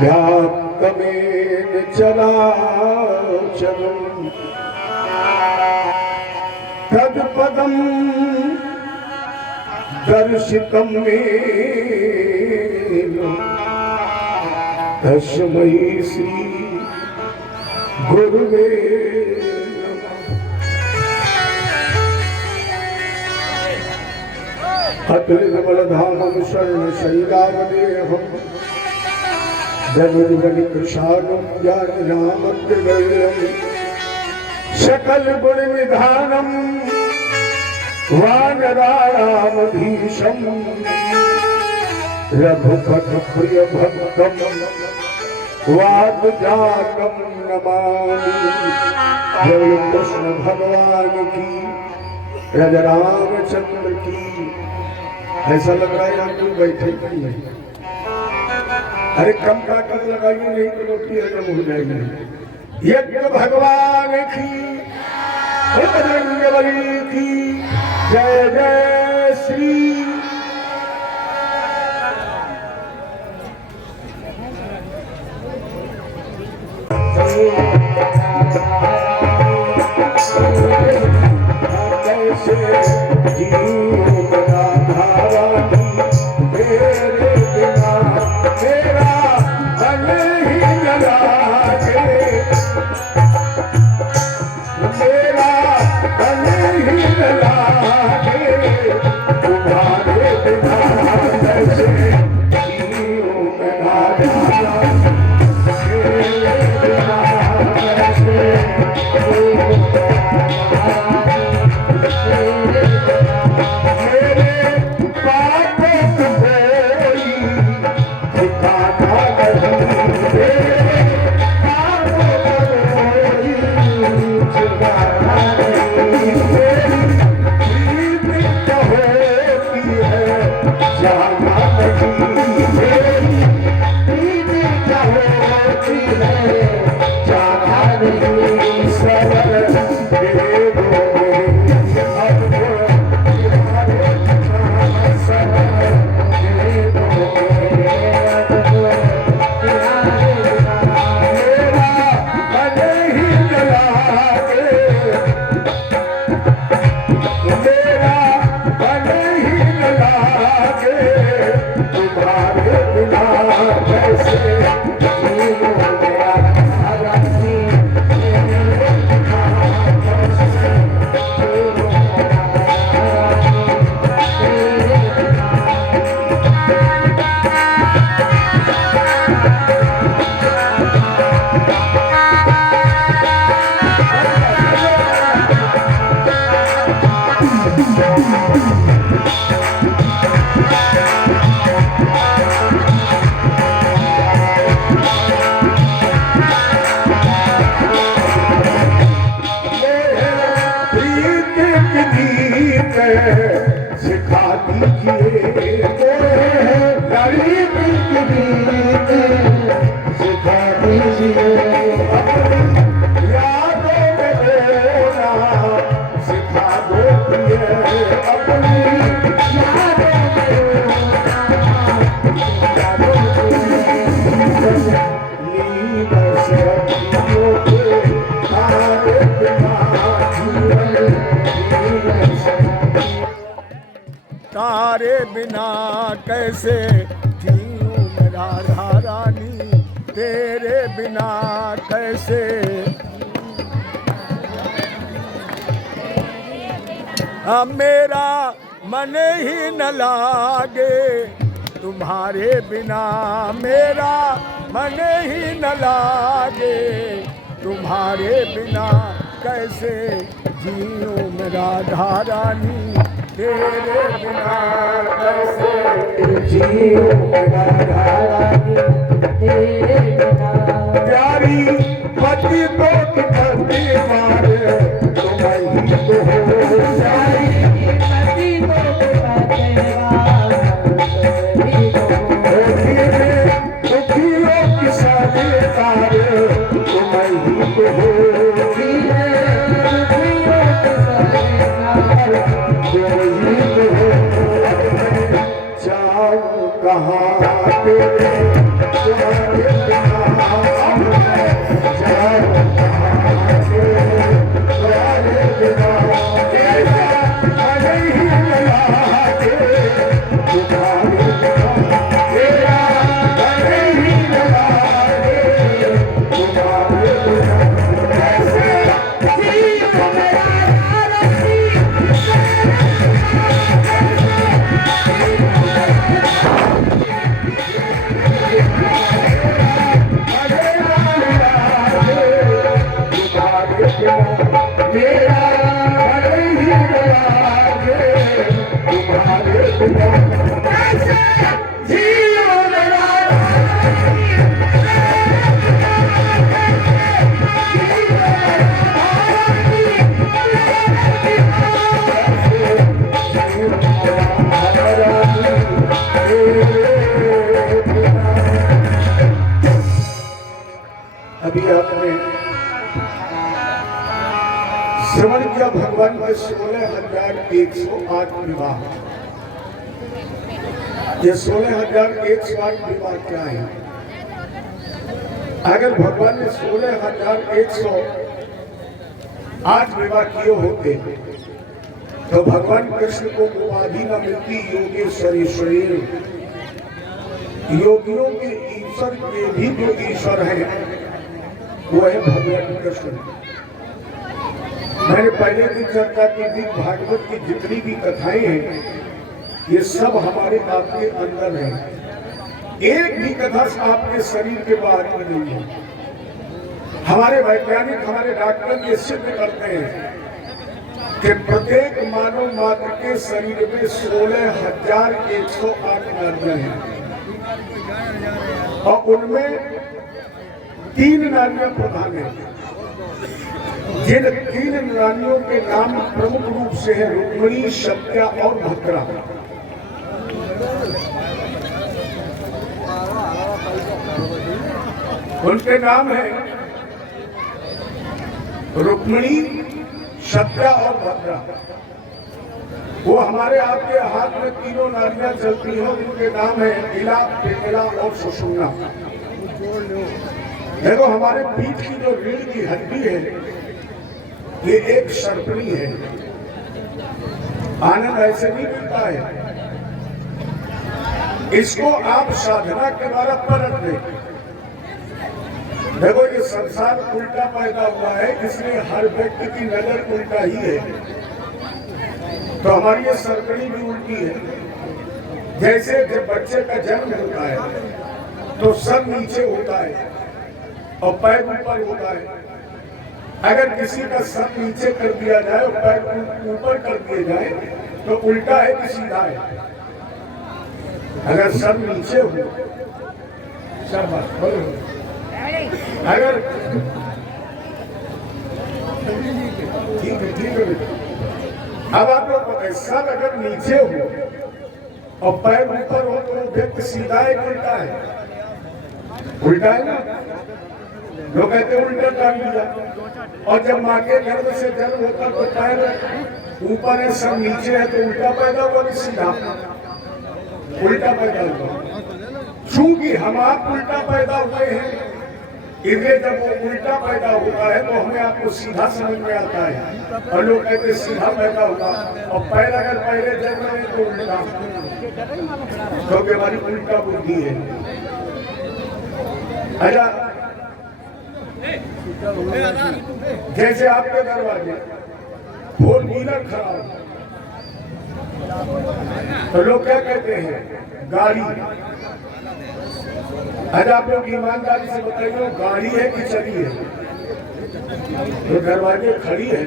व्याप्तमेन चराचरम् तत्पदं दर्शितं मेन तस्मै श्री गुरुवे नमः। अतुलितबलधामं शरणशैलावदेहं जगद्गुणकृशानं ज्ञाननामग्रगण्यं सकलगुणनिधानं वानराणामधीशं रघुपतिप्रियभक्तं वाग्जातं नमामि। जय कृष्ण भगवान की, राजा रामचंद्र की। ऐसा लग रहा है यहाँ कोई बैठे ही नहीं है। अरे कम का कर लगाइए, नहीं तो रोटी हजम हो जाएगी। यज्ञ भगवान की, बजरंगबली की जय जय श्री। कैसे जीऊं बना धारा दी, तेरे बिना मेरा मन ही न लागे, मेरा मन ही न लागे। तुम्हारे बिना कैसे जीऊं बना धारा दी, तेरे बिना कैसे जीऊं सिखा दीजिए, गरीब की सिखा दीजिए, यादों में रोना सिखा दो, अपनी यादों में नींद से अखियों के तारे बिना तारे बिना कैसे जीऊं मेरा राधा रानी, तेरे बिना कैसे। मेरा मन ही न लागे तुम्हारे बिना, मेरा मन ही न लागे तुम्हारे बिना कैसे जीऊं मेरा राधा रानी, तेरे बिना कैसे जीऊं मेरा राधा रानी, तेरे बिना। प्यारी पति को कितनी बार तुम्हें ही तो हो, प्यारी पति को कितनी बार दुखियों की सारी तार तुम्हें ही तो हो, कहाँ पे तुम्हारे अभी आपने श्रवण किया भगवान के 16,108 विवाह। ये 16,108 विवाह क्या है? अगर भगवान ने 16,108 विवाह किए होते तो भगवान कृष्ण को उपाधि न मिलती योगेश्वरी शरीर। योगियों के ईश्वर के भी जो ईश्वर है वो है भगवान कृष्ण। मैंने पहले की चर्चा की थी, भागवत की जितनी भी कथाएं हैं ये सब हमारे आपके अंदर है। एक भी कथा आपके शरीर के बाहर में नहीं है। हमारे वैज्ञानिक, हमारे डॉक्टर ये सिद्ध करते हैं कि प्रत्येक मानव मात्र के शरीर में 16,108 नाड़ियां हैं और उनमें 3 नाड़ियां प्रधान हैं। जिन 3 नाड़ियों के नाम प्रमुख रूप से है रुक्मिणी, सत्या और भद्रा। उनके नाम है रुक्मिणी, सत्या और भद्रा। वो हमारे आपके हाथ में तीनों नाड़ियां चलती हैं। उनके नाम है इला, पिंगला और सुषुम्ना। देखो हमारे पीठ की जो रीढ़ की हड्डी है ये एक सर्पणी है। आनंद ऐसे नहीं मिलता है। इसको आप साधना के द्वारा पलट दें। देखो ये संसार उल्टा पैदा हुआ है, इसलिए हर व्यक्ति की नजर उल्टा ही है। तो हमारी ये सर्कड़ी भी उल्टी है। जैसे जब बच्चे का जन्म होता है तो सर नीचे होता है और पैर ऊपर होता है। अगर किसी का सर नीचे कर दिया जाए और पैर ऊपर कर दिए जाए तो उल्टा है कि सीधा है? अगर सर नीचे हो, शाबाश बोलो। अगर ठीक है। अब आप लोग बताएं, सर अगर नीचे हो और पैर ऊपर हो तो व्यक्ति सीधा है उल्टा है? उल्टा है ना। लोग कहते उल्टा टांग दिया। और जब माँ के गर्भ से जन्म होता तो पैर ऊपर है, सर नीचे है, तो उल्टा पैदा हुआ कि सीधा? उल्टा पैदा हुआ। चूंकि हम आप उल्टा पैदा हुए हैं, इसलिए जब वो उल्टा पैदा होता है तो हमें आपको सीधा समझ में आता है। और लोग कहते सीधा पैदा होगा और पैर अगर पहले जन्म में तो उल्टा, क्योंकि हमारी उल्टा बुद्धि है। अच्छा, जैसे आपके दरवाजे फोर व्हीलर खड़ा हो तो लोग क्या कहते हैं? गाड़ी। अच्छा आप लोग ईमानदारी से बताइए, गाड़ी है कि चली है? तो दरवाजे खड़ी है,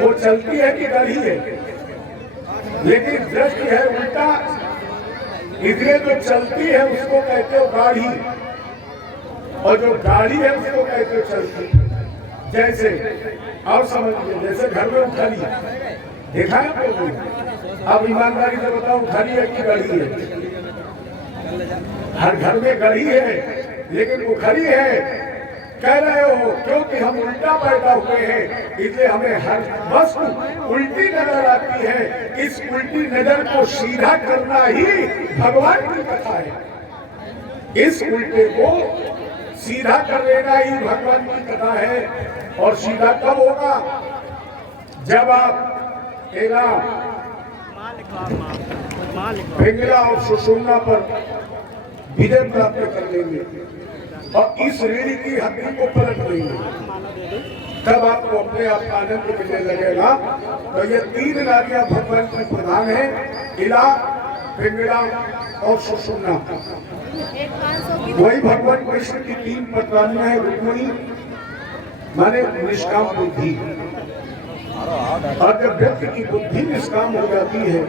वो चलती है कि गाड़ी है? लेकिन दृष्टि है उल्टा, इसलिए जो चलती है उसको कहते हो गाड़ी और जो गाड़ी है उसको कहते हो चलती। जैसे और समझिए, जैसे घर में उठाली देखा है आपको? अब ईमानदारी से बताओ, उठाली है कि गाड़ी है? हर घर में गाड़ी है लेकिन वो खड़ी है। कह रहे हो क्योंकि हम उल्टा पैदा हुए हैं, इसलिए हमें हर वस्तु उल्टी नजर आती है। इस उल्टी नजर को सीधा करना ही भगवान की कथा है। इस उल्टे को सीधा कर लेना ही भगवान की कथा है। और सीधा कब होगा? जब आप इला, पिंगला और सुषुम्ना पर विजय प्राप्त कर लेंगे और इस रीढ़ की हड्डी को पलट देंगे, तब आपको अपने आप आनंद मिलने लगेगा। तो ये 3 नाड़ियां भगवान की प्रधान है, इला, पिंगला और सुषुम्ना। वही भगवान कृष्ण की 3 पत्नियां है। रुक्मिणी माने निष्काम बुद्धि, और जब व्यक्ति की बुद्धि निष्काम हो जाती है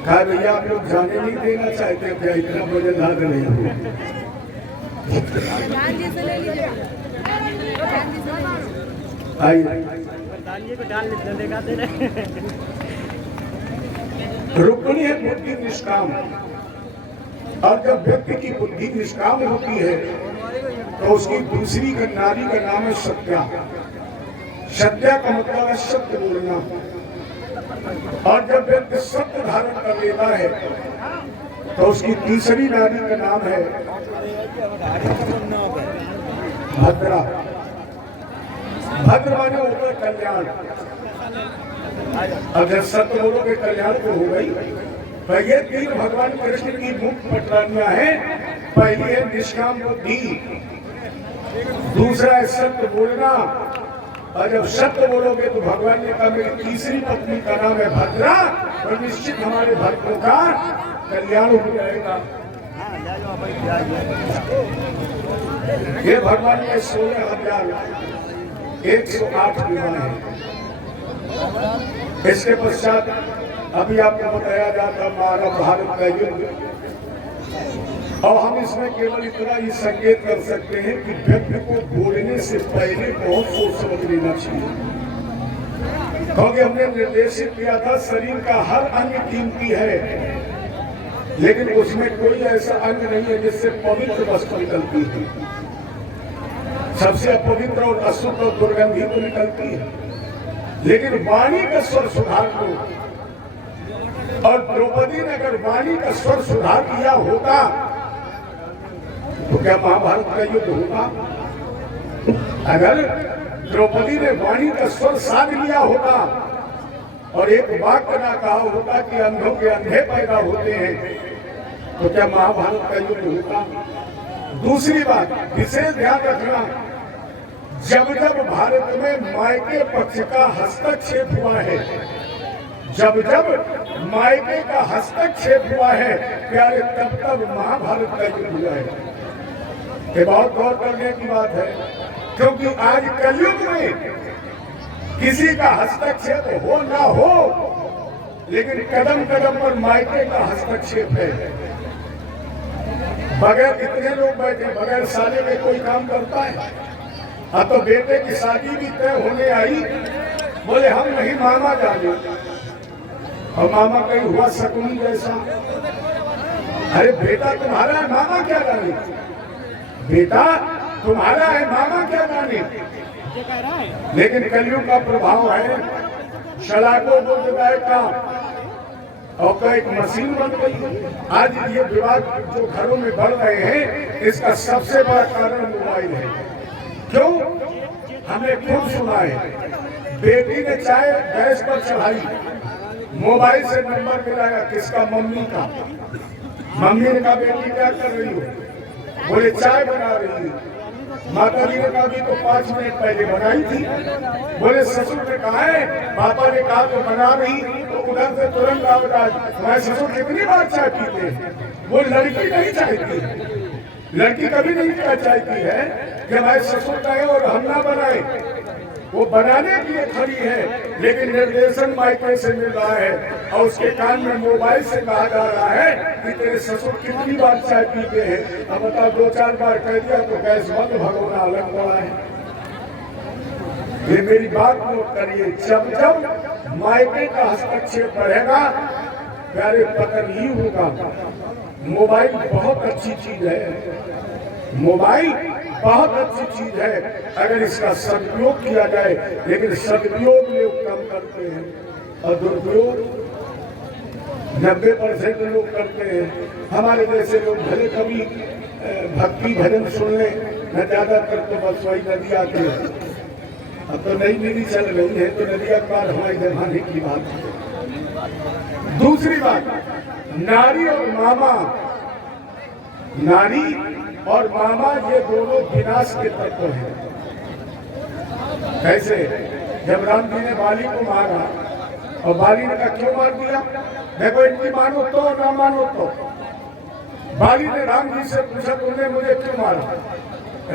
कहा भैया आप लोग जाने नहीं देना चाहते क्या? इतना मजेदार नहीं हो। आइए रुक्मिणी है बुद्धि निष्काम, और जब व्यक्ति की बुद्धि निष्काम होती है तो उसकी दूसरी का नारी का नाम है सत्या। सत्या का मतलब है सत्य बोलना, और जब व्यक्ति सत्य धारण कर लेता है तो उसकी तीसरी नारी का नाम है भद्रा। भद्र माने होता है कल्याण। अब जब सत्य बोलो के कल्याण तो हो गई। तो ये तीन भगवान कृष्ण की मुख्य पटरानियां हैं। पहली है निष्काम बुद्धि, दूसरा है सत्य बोलना, और जब सत्य बोलोगे तो भगवान ने कहा मेरी तीसरी पत्नी का नाम है भद्रा, और निश्चित हमारे भक्तों का कल्याण हो जाएगा। ये भगवान के 16,108 विवाह है। इसके पश्चात अभी आपको बताया जाता महाभारत का युद्ध, और हम इसमें केवल इतना ही संकेत कर सकते हैं कि व्यक्ति को बोलने से पहले बहुत सोच समझ लेना चाहिए, क्योंकि हमने निर्देशित किया था शरीर का हर अंग कीमती है, लेकिन उसमें कोई ऐसा अंग नहीं है जिससे पवित्र वस्तु निकलती है। सबसे अपवित्र और अशुद्ध और दुर्गंधी तो निकलती है, लेकिन वाणी का स्वर सुधार लो। और द्रौपदी ने अगर वाणी का स्वर सुधार किया होता तो क्या महाभारत का युद्ध होता? अगर द्रौपदी ने वाणी का स्वर साध लिया होता और एक वाक्य ना कहा होता कि अंधों के अंधे पैदा होते हैं, तो क्या महाभारत का युद्ध होता? दूसरी बात विशेष ध्यान रखना, जब जब भारत में मायके पक्ष का हस्तक्षेप हुआ है, जब जब मायके का हस्तक्षेप हुआ है प्यारे, तब तब महाभारत का युद्ध हुआ है। ये बहुत गौर करने की बात है, क्योंकि आज कलयुग में किसी का हस्तक्षेप हो ना हो, लेकिन कदम कदम पर मायके का हस्तक्षेप है। बगैर इतने लोग बैठे, बगैर साले में कोई काम करता है? अब तो बेटे की शादी भी तय होने आई, बोले हम नहीं मामा जाने, और मामा कहीं हुआ शकुनी जैसा। अरे बेटा तुम्हारा है, मामा क्या जाने? बेटा तुम्हारा है, मामा क्या जाने? लेकिन कलयुग का प्रभाव है, शलाको बुद्धदाय का, और एक मशीन बन गई। आज ये विवाद जो घरों में बढ़ रहे हैं, इसका सबसे बड़ा कारण मोबाइल है। क्यों? हमने खुद सुना है, बेटी ने चाय गैस पर चढ़ाई, मोबाइल से नंबर मिलाया किसका? मम्मी का। मम्मी ने कहा बेटी क्या कर रही हो? बोले चाय बना रही है। माता जी ने कहा भी तो 5 मिनट पहले बनाई थी। बोले ससुर ने कहा है, पापा ने कहा तो बना रही, तो उधर से तुरंत आवाज, मैं ससुर कितनी बार चाय पीते हैं? वो लड़की नहीं चाहती, लड़की कभी नहीं चाहती है कि मैं ससुर कहे और हम ना बनाए। वो बनाने के लिए खड़ी है, लेकिन निर्देशन मायके से मिल रहा है, और उसके कान में मोबाइल से कहा जा रहा है कि तेरे ससुर कितनी बार चाय पीते हैं। अब बता, 2-4 बार कह दिया तो गैस बंद, भगोना अलग पड़ा है। ये मेरी बात नोट करिए, जब जब मायके का हस्तक्षेप बढ़ेगा प्यारे, पतन ही होगा। मोबाइल बहुत अच्छी चीज है, मोबाइल बहुत अच्छी चीज है अगर इसका सदुपयोग किया जाए, लेकिन सदुपयोग लोग कम करते हैं और दुरुपयोग 90% लोग करते हैं। हमारे जैसे लोग भले कभी भक्ति भजन सुन ले, न ज्यादातर तो बस वही नदी आती है। अब तो नई नदी चल रही है, तो नदिया पार हमारे जमाने की बात है। दूसरी बात, नारी और मामा, नारी और मामा ये दोनों विनाश के तत्व हैं। कैसे? जब राम जी ने बाली को मारा, और बाली ने कहा क्यों मार दिया? देखो इनकी मानो तो ना मानो तो। बाली ने राम जी से पूछा तुमने मुझे क्यों मारा?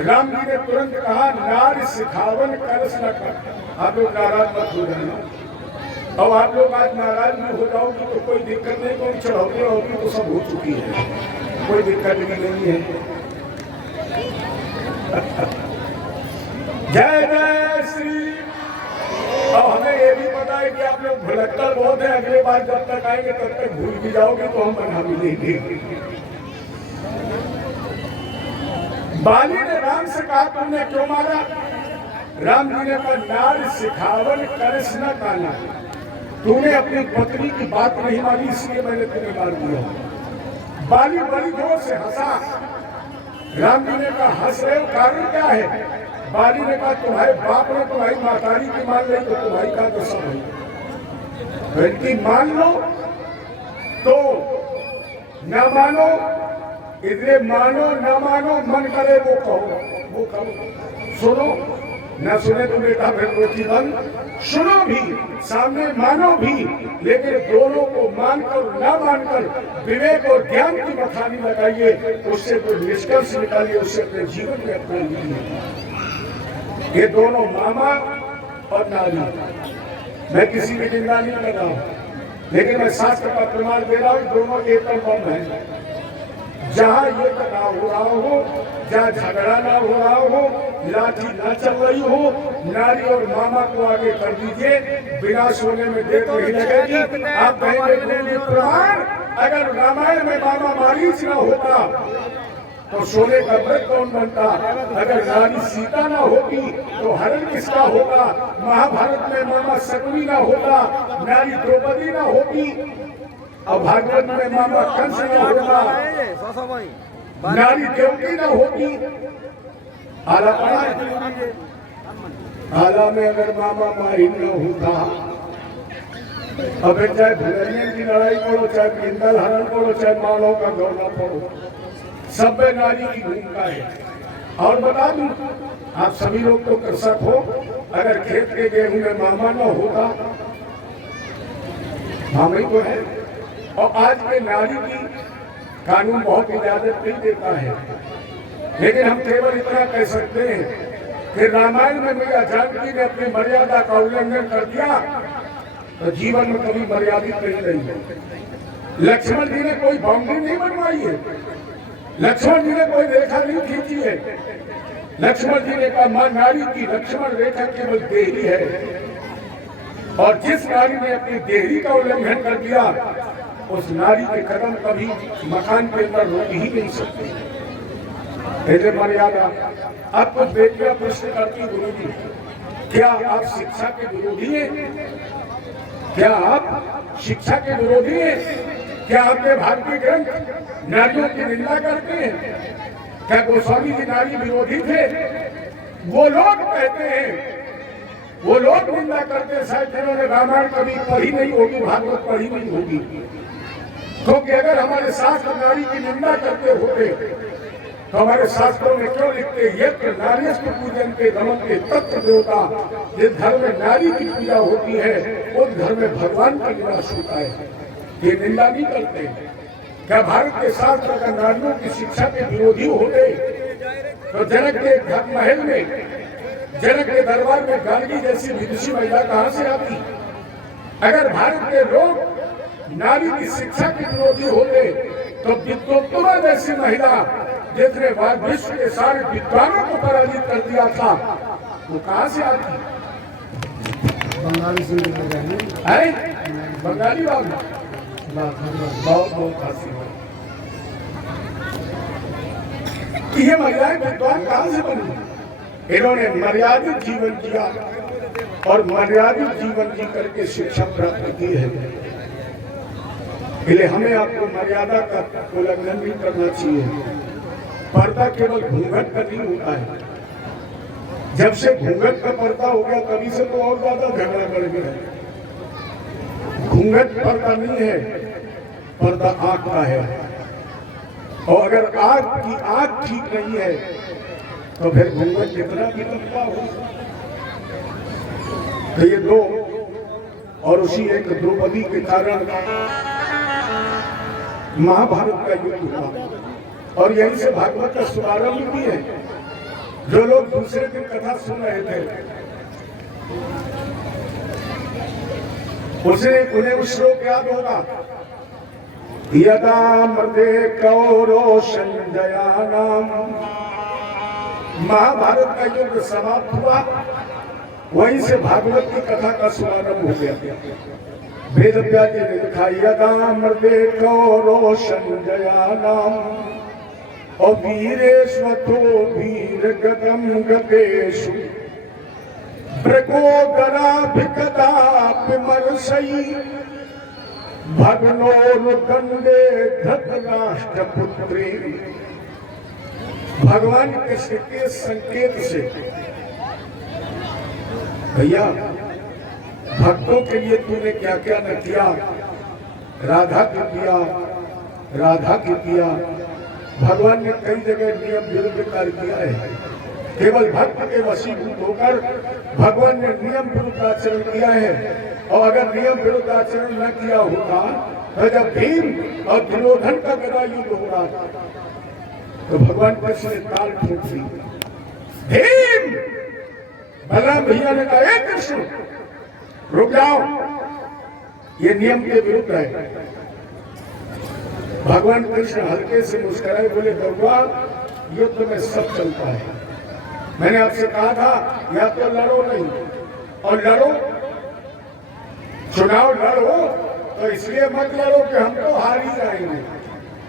राम जी ने तुरंत कहा नार सिखावन करस न कर। आप लोग नाराज मत हो जाना, और आप लोग आज नाराज भी हो जाओगे तो कोई दिक्कत नहीं, कोई चढ़ौती होगी तो सब हो चुकी है, कोई दिक्कत भी नहीं है। जय जय श्री और हमें ये भी पता है कि आप लोग भुलक्कड़ बहुत है, अगले बार जब तक आएंगे तब तक भूल भी जाओगे तो हम बना भी लेंगे। बाली ने राम से कहा तुमने क्यों मारा? राम जी ने कहा नार सिखावन करस न काना, तूने अपनी पत्नी की बात नहीं मानी इसलिए मैंने तुम्हें मार दिया। बाली बड़ी जोर से हंसा। राम जी ने कहा हंस रहे हो, कारण क्या है? बाली ने कहा तुम्हारे बाप ने तुम्हारी मातारी की मान ली तो तुम्हारी का दशा हुई, इनकी मान लो तो न मानो, इधरे मानो न मानो, मन करे वो कहो, वो कहो। सुनो न सुने तो बेटा फिर रोटी बंद, सुनो भी सामने मानो भी, लेकिन दोनों को मानकर न मानकर विवेक और ज्ञान की बखानी लगाइए, उससे कोई निष्कर्ष निकालिए, उससे अपने जीवन में अपना लीजिए। ये दोनों मामा और नारी, मैं किसी की निंदा नहीं कर रहा हूं, लेकिन मैं शास्त्र का प्रमाण दे रहा हूं, दोनों एक बम है। जहां ये तनाव हो रहा हो, जहां झगड़ा ना हो रहा हो, लाठी ना चल रही हो, नारी और मामा को आगे कर दीजिए, विनाश होने में देर नहीं लगेगी। आप कहेंगे प्रमाण, अगर रामायण में मामा मारीच ना होता तो सोने का व्रत कौन बनता? अगर नारी सीता ना होती तो हरण किसका होता? महाभारत में मामा शकुनी ना होता, नारी द्रौपदी ना होती, और भागवत में मामा कंस ना होता, नारी देवकी ना होती। आला आला में अगर मामा माही न होता, अब चाहे भुलरियन की लड़ाई पढ़ो, चाहे बिंदल हरण पढ़ो, चाहे मानव का गौरव पढ़ो, सब में नारी की भूमिका है। और बता दूं, आप सभी लोग तो कृषक हो, अगर खेत के गेहूं में मामा न होता, मामा ही तो है। और आज के नारी की कानून बहुत इजाजत नहीं देता है, लेकिन हम केवल इतना कह सकते हैं कि रामायण में मैया जानकी ने अपनी मर्यादा का उल्लंघन कर दिया तो जीवन में कभी मर्यादित नहीं रही। लक्ष्मण जी ने कोई बाउंड्री नहीं बनवाई है, लक्ष्मण जी ने कोई रेखा नहीं खींची है। लक्ष्मण जी ने कहा मां नारी की लक्ष्मण रेखा केवल देही है, और जिस नारी ने अपनी देही का उल्लंघन कर दिया उस नारी के कदम कभी मकान के अंदर रोक ही नहीं सकते। पहले मर्यादा। अब कुछ बेटियां प्रश्न करती, गुरुजी क्या आप शिक्षा के विरोधी हैं? क्या आप शिक्षा के विरोधी हैं? क्या आपके भारतीय ग्रंथ नारियों की निंदा करते हैं? क्या गोस्वामी जी नारी विरोधी थे? वो लोग कहते हैं, वो लोग निंदा करते हैं शायद जिन्होंने रामायण कभी पढ़ी नहीं होगी, भागवत पढ़ी नहीं होगी। क्योंकि अगर हमारे शास्त्र नारी की निंदा करते होते तो हमारे शास्त्रों में क्यों लिखते यज्ञ नारीस्व पूजन के रमन के तत्व देवता, जिस घर में नारी की पूजा होती है उस घर में भगवान का निवास होता है। ये निंदा नहीं करते। क्या भारत के शास्त्र अगर नारियों की शिक्षा के विरोधी होते तो जनक के घर महल में, जनक के दरबार में गांधी जैसी विदुषी महिला कहां से आती? अगर भारत के लोग नारी की शिक्षा के विरोधी होते तो विद्वत्तमा जैसी महिला जिसने विश्व के सारे विद्वानों को पराजित कर दिया था वो कहां से आती? बंगाली है, बंगाली वाली बहुत बहुत हंसी। ये महिलाएं विद्वान कहां से बनी? इन्होंने मर्यादित जीवन जिया और मर्यादित जीवन जी करके शिक्षा प्राप्त की है। इसलिए हमें आपको मर्यादा का उल्लंघन नहीं करना चाहिए। पर्दा केवल घूंघट का नहीं होता है। जब से घूंघट का पर्दा हो गया तभी से तो और ज्यादा झगड़ा बढ़ गया। घूंघट पर्दा नहीं है, पर्दा आंख का है। और अगर आंख की आंख ठीक नहीं है तो फिर घूंघट कितना भी लंबा हो। तो ये दो और उसी एक द्रौपदी के कारण महाभारत का युद्ध हुआ और यहीं से भागवत का शुभारंभ भी है। जो लोग दूसरे दिन कथा सुन रहे थे उन्हें उस श्लोक याद होगा, यदा मृदे कौरो संजयानाम। महाभारत का युद्ध समाप्त हुआ वहीं से भागवत की कथा का शुभारंभ हो गया। वेद व्यास जी ने लिखा यदा देखो रोशन जया नाम और वीरेश्वतो वीर गदम गदेशु प्रकोदराभिकदा विमर्शयि भग्नोरुदंडे धृतराष्ट्रपुत्री। भगवान कृष्ण के संकेत से भैया भक्तों के लिए तूने क्या क्या न किया, राधा के किया, राधा के किया। भगवान ने कई जगह नियम विरुद्ध कार्य किया है। केवल भक्त के वशीभूत होकर भगवान ने नियम विरुद्ध आचरण किया है। और अगर नियम विरुद्ध आचरण न किया होता तो जब भीम और दुर्योधन का गदा युद्ध हो रहा था तो भगवान कृष्ण ने ताल ठोक दी। भीम बलराम भैया ने कहा हे कृष्ण रुक जाओ, ये नियम के विरुद्ध है। भगवान कृष्ण हल्के से मुस्कुराए, बोले गौवा युद्ध में सब चलता है। मैंने आपसे कहा था या तो लड़ो नहीं, और लड़ो चुनाव लड़ो तो इसलिए मत लड़ो कि हम तो हार ही जाएंगे।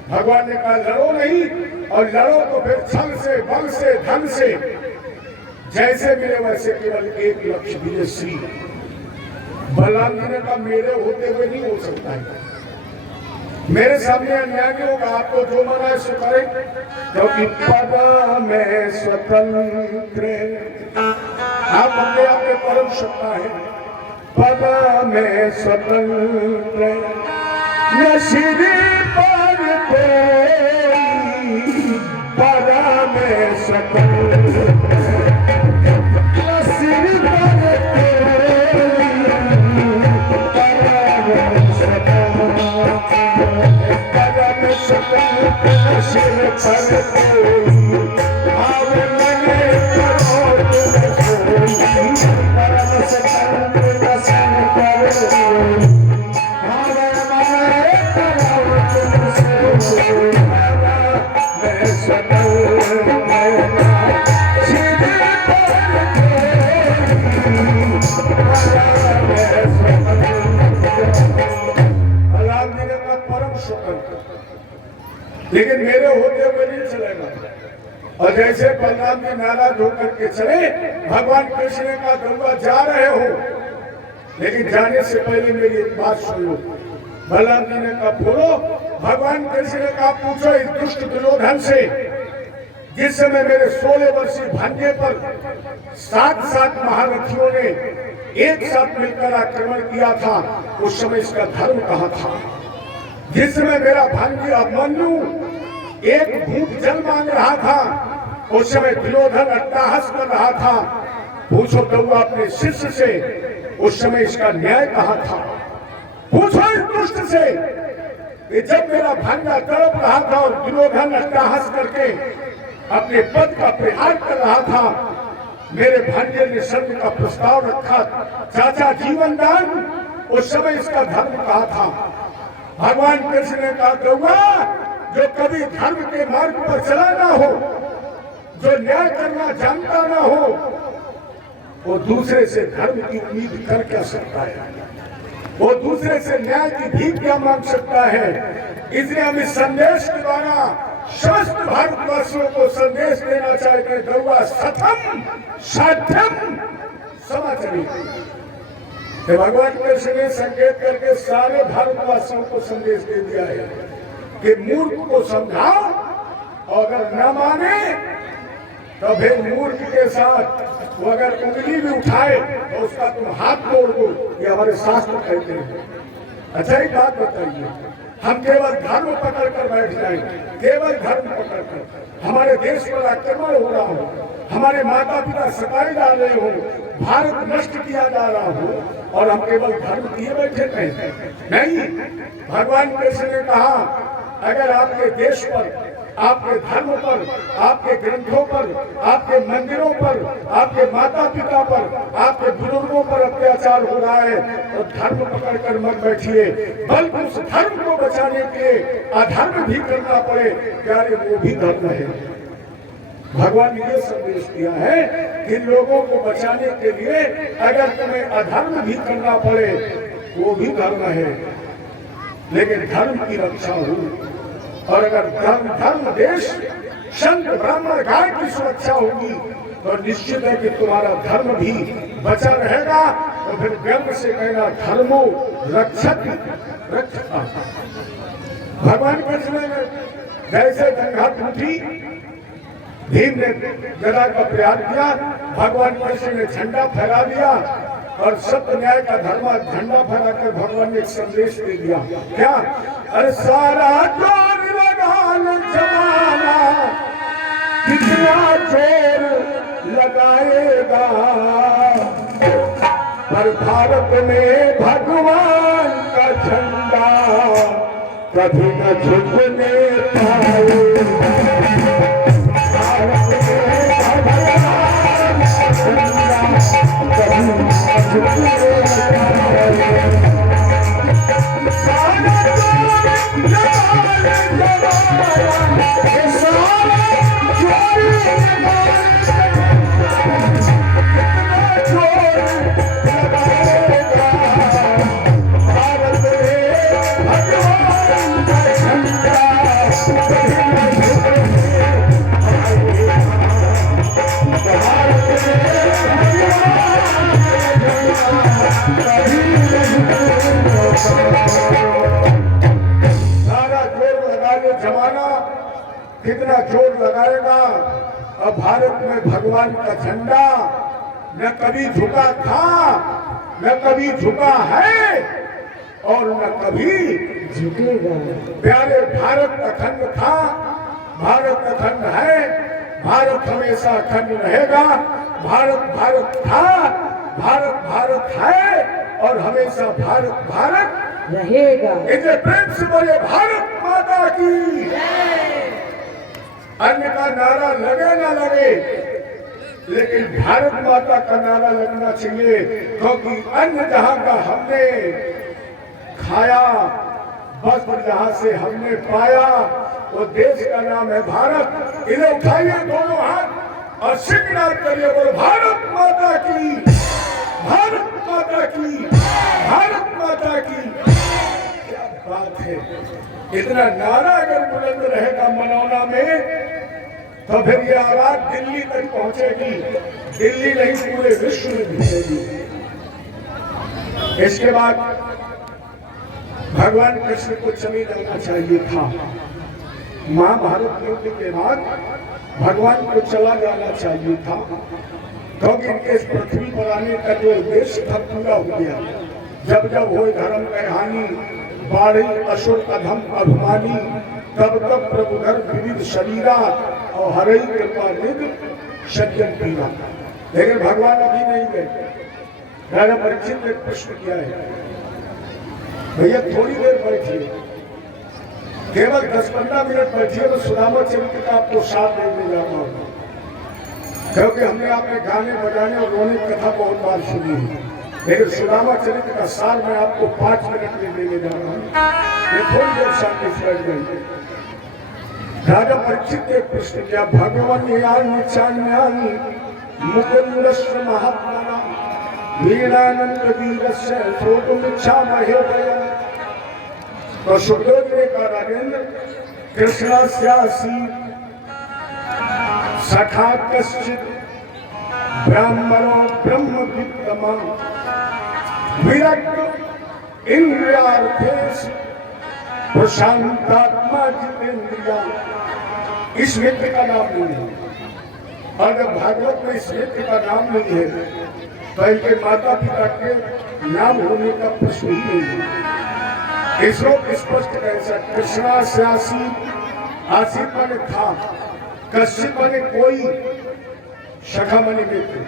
भगवान ने कहा लड़ो नहीं, और लड़ो तो फिर छल से, बल से, धन से, जैसे मिले वैसे, केवल एक लक्ष्य दिए श्री। बलराम जी ने कहा मेरे होते हुए नहीं हो सकता है, मेरे सामने अन्याय नहीं होगा, आपको जो मना है सो करें, क्योंकि पदा में स्वतंत्र आप अपने आप में परम सत्ता है। पदा में स्वतंत्र न सिर पर कोई, पदा में स्वतंत्र न सिर पर सिर पर कोई आवे मने करो तुम परम स्वतंत्र दर्शन करो आवे मने करो तुम सोई मैं स्वतंत्र सिर पर कोई परम स्वतंत्र, लेकिन मेरे होते हुए नहीं चलेगा। और जैसे बलराम जी नाराज होकर के चले, भगवान कृष्ण ने कहा गंगा जा रहे हो, लेकिन जाने से पहले मेरी एक बात सुन लो। बलराम जी ने कहा बोलो। भगवान कृष्ण ने कहा पूछो इस दुष्ट दुर्योधन से, जिस समय मेरे 16 वर्षीय भांजे पर 7 महारथियों ने एक साथ मिलकर आक्रमण किया था, उस समय इसका धर्म कहाँ था? जिस समय मेरा भांजी अभिमन्यु एक घूंट जल मांग रहा था, उस समय दुर्योधन अट्टहास कर रहा था। पूछो तो अपने शिष्य से उस समय इसका न्याय कहाँ था? पूछो इस दुष्ट से कि जब मेरा भांजा तड़प रहा था और दुर्योधन अट्टहास करके अपने पद का प्रहार कर रहा था, मेरे भांजे ने स्वर्ग का प्रस्ताव रखा, चाचा जीवन दान, उस समय इसका धर्म कहाँ था? भगवान कृष्ण ने कहा गौवा जो कभी धर्म के मार्ग पर चला ना हो, जो न्याय करना जानता ना हो, वो दूसरे से धर्म की उम्मीद कर क्या सकता है? वो दूसरे से न्याय की भीख क्या मांग सकता है? इसलिए हम इस संदेश के द्वारा समस्त भारतवासियों को संदेश देना चाहते हैं, गौवा सतम साध्यम समाचरित। भगवान कृष्ण ने संकेत करके सारे भारतवासियों को संदेश दे दिया है कि मूर्ख को समझाओ, और अगर न माने तो फिर मूर्ख के साथ वो अगर उंगली भी उठाए तो उसका तुम हाथ तोड़ दो, ये हमारे शास्त्र कहते हैं। अच्छा एक बात बताइए, हम केवल धर्म पकड़ कर बैठ जाए, केवल धर्म पकड़ कर हमारे देश पर आक्रमण हो रहा हो, हमारे माता पिता सताए जा रहे हो, भारत नष्ट किया जा रहा हो, और हम केवल धर्म किए बैठे नहीं। भगवान कृष्ण ने कहा अगर आपके देश पर, आपके धर्म पर, आपके ग्रंथों पर, आपके मंदिरों पर, आपके माता पिता पर, आपके बुजुर्गों पर अत्याचार हो रहा है तो धर्म पकड़ कर मत बैठिए, बल्कि उस धर्म को बचाने के लिए अधर्म भी करना पड़े, क्या वो भी धर्म है? भगवान ने ये संदेश दिया है कि लोगों को बचाने के लिए अगर तुम्हें अधर्म भी करना पड़े वो भी धर्म है, लेकिन धर्म की रक्षा हो। और अगर धर्म देश संत ब्राह्मण गाय की सुरक्षा होगी तो निश्चित है कि तुम्हारा धर्म भी बचा रहेगा। तो फिर गर्व से कहना धर्मो रक्षक रक्षता। भगवान कृष्ण ने जैसे गंगा टूटी, भीम ने गदा का प्रयाग किया, भगवान कृष्ण ने झंडा फहरा दिया और सत्य न्याय का धर्म झंडा फहराकर भगवान ने एक संदेश दे दिया। क्या? अरे सारा जोर लगा जमाना, कितना जोर लगाएगा, पर भारत में भगवान का झंडा कभी न झुकने पाएगा। कितना जोर लगाएगा। अब भारत में भगवान का झंडा न कभी झुका था, न कभी झुका है और न कभी झुकेगा। प्यारे, भारत अखंड था, भारत अखंड है, भारत हमेशा अखंड रहेगा। भारत भारत था, भारत भारत है और हमेशा भारत भारत रहेगा। इसे प्रेम से बोले भारत माता की। अन्य का नारा लगे ना लगे, लेकिन भारत माता का नारा लगना चाहिए, क्योंकि अन्य जहां का हमने खाया, वस्त्र जहां से हमने पाया, वो देश का नाम है भारत। इन्हें उठाइए दोनों हाथ और सिग्नल करिए, बोलो भारत माता की, भारत माता की, भारत माता की। क्या बात है! इतना नारा अगर बुलंद रहेगा मनौना में तो फिर ये आवाज दिल्ली तक पहुंचेगी। दिल्ली नहीं, पूरे विश्व में दिखेगी। इसके बाद भगवान कृष्ण को चले जाना चाहिए था। महाभारत युद्ध के बाद भगवान को चला जाना चाहिए था, क्योंकि इनके इस पृथ्वी पर आने का जो उद्देश्य था पूरा हो गया। जब जब हो धर्म में हानि, बाढ़ी असुर अधम अभिमानी, तब तब प्रभु घर विविध शरीरा और हरे कृपा निधि सज्जन पीरा। लेकिन भगवान अभी नहीं गए। राजा परीक्षित ने प्रश्न किया है, भैया थोड़ी देर बैठिए, केवल 10-15 मिनट बैठिए तो सुदामा चरित्र का आपको साथ देने जाना होगा, क्योंकि हमने आपके गाने बजाने और रोने की कथा बहुत बार सुनी है। लेकिन सुदामा चरित्र का सार मैं आपको 5 मिनट में देने जा रहा हूँ। ये थोड़ी देर शांति से बैठ गई। राजा परीक्षित ने प्रश्न किया, भगवान निचान्यानि मुकुंदस्य महात्मना वीणानंद वीरस्य श्रोतुम इच्छामहे वयम्। तो सुखदेव ने कहा, राजेंद्र, कृष्णस्यासि सखा कश्चित् ब्राह्मणो ब्रह्मविद्तमा विरक्त इंद्रियार्थेषु प्रशांतात्मा जितेंद्रिया। इस मित्र का नाम नहीं है, और जब भागवत में इस मित्र का नाम नहीं है तो इनके माता पिता के नाम होने का प्रश्न ही नहीं है। इस लोग स्पष्ट कह सकते, कृष्णा श्यासी, आसिफ माने था, कश्यप माने कोई, सखा माने मित्र।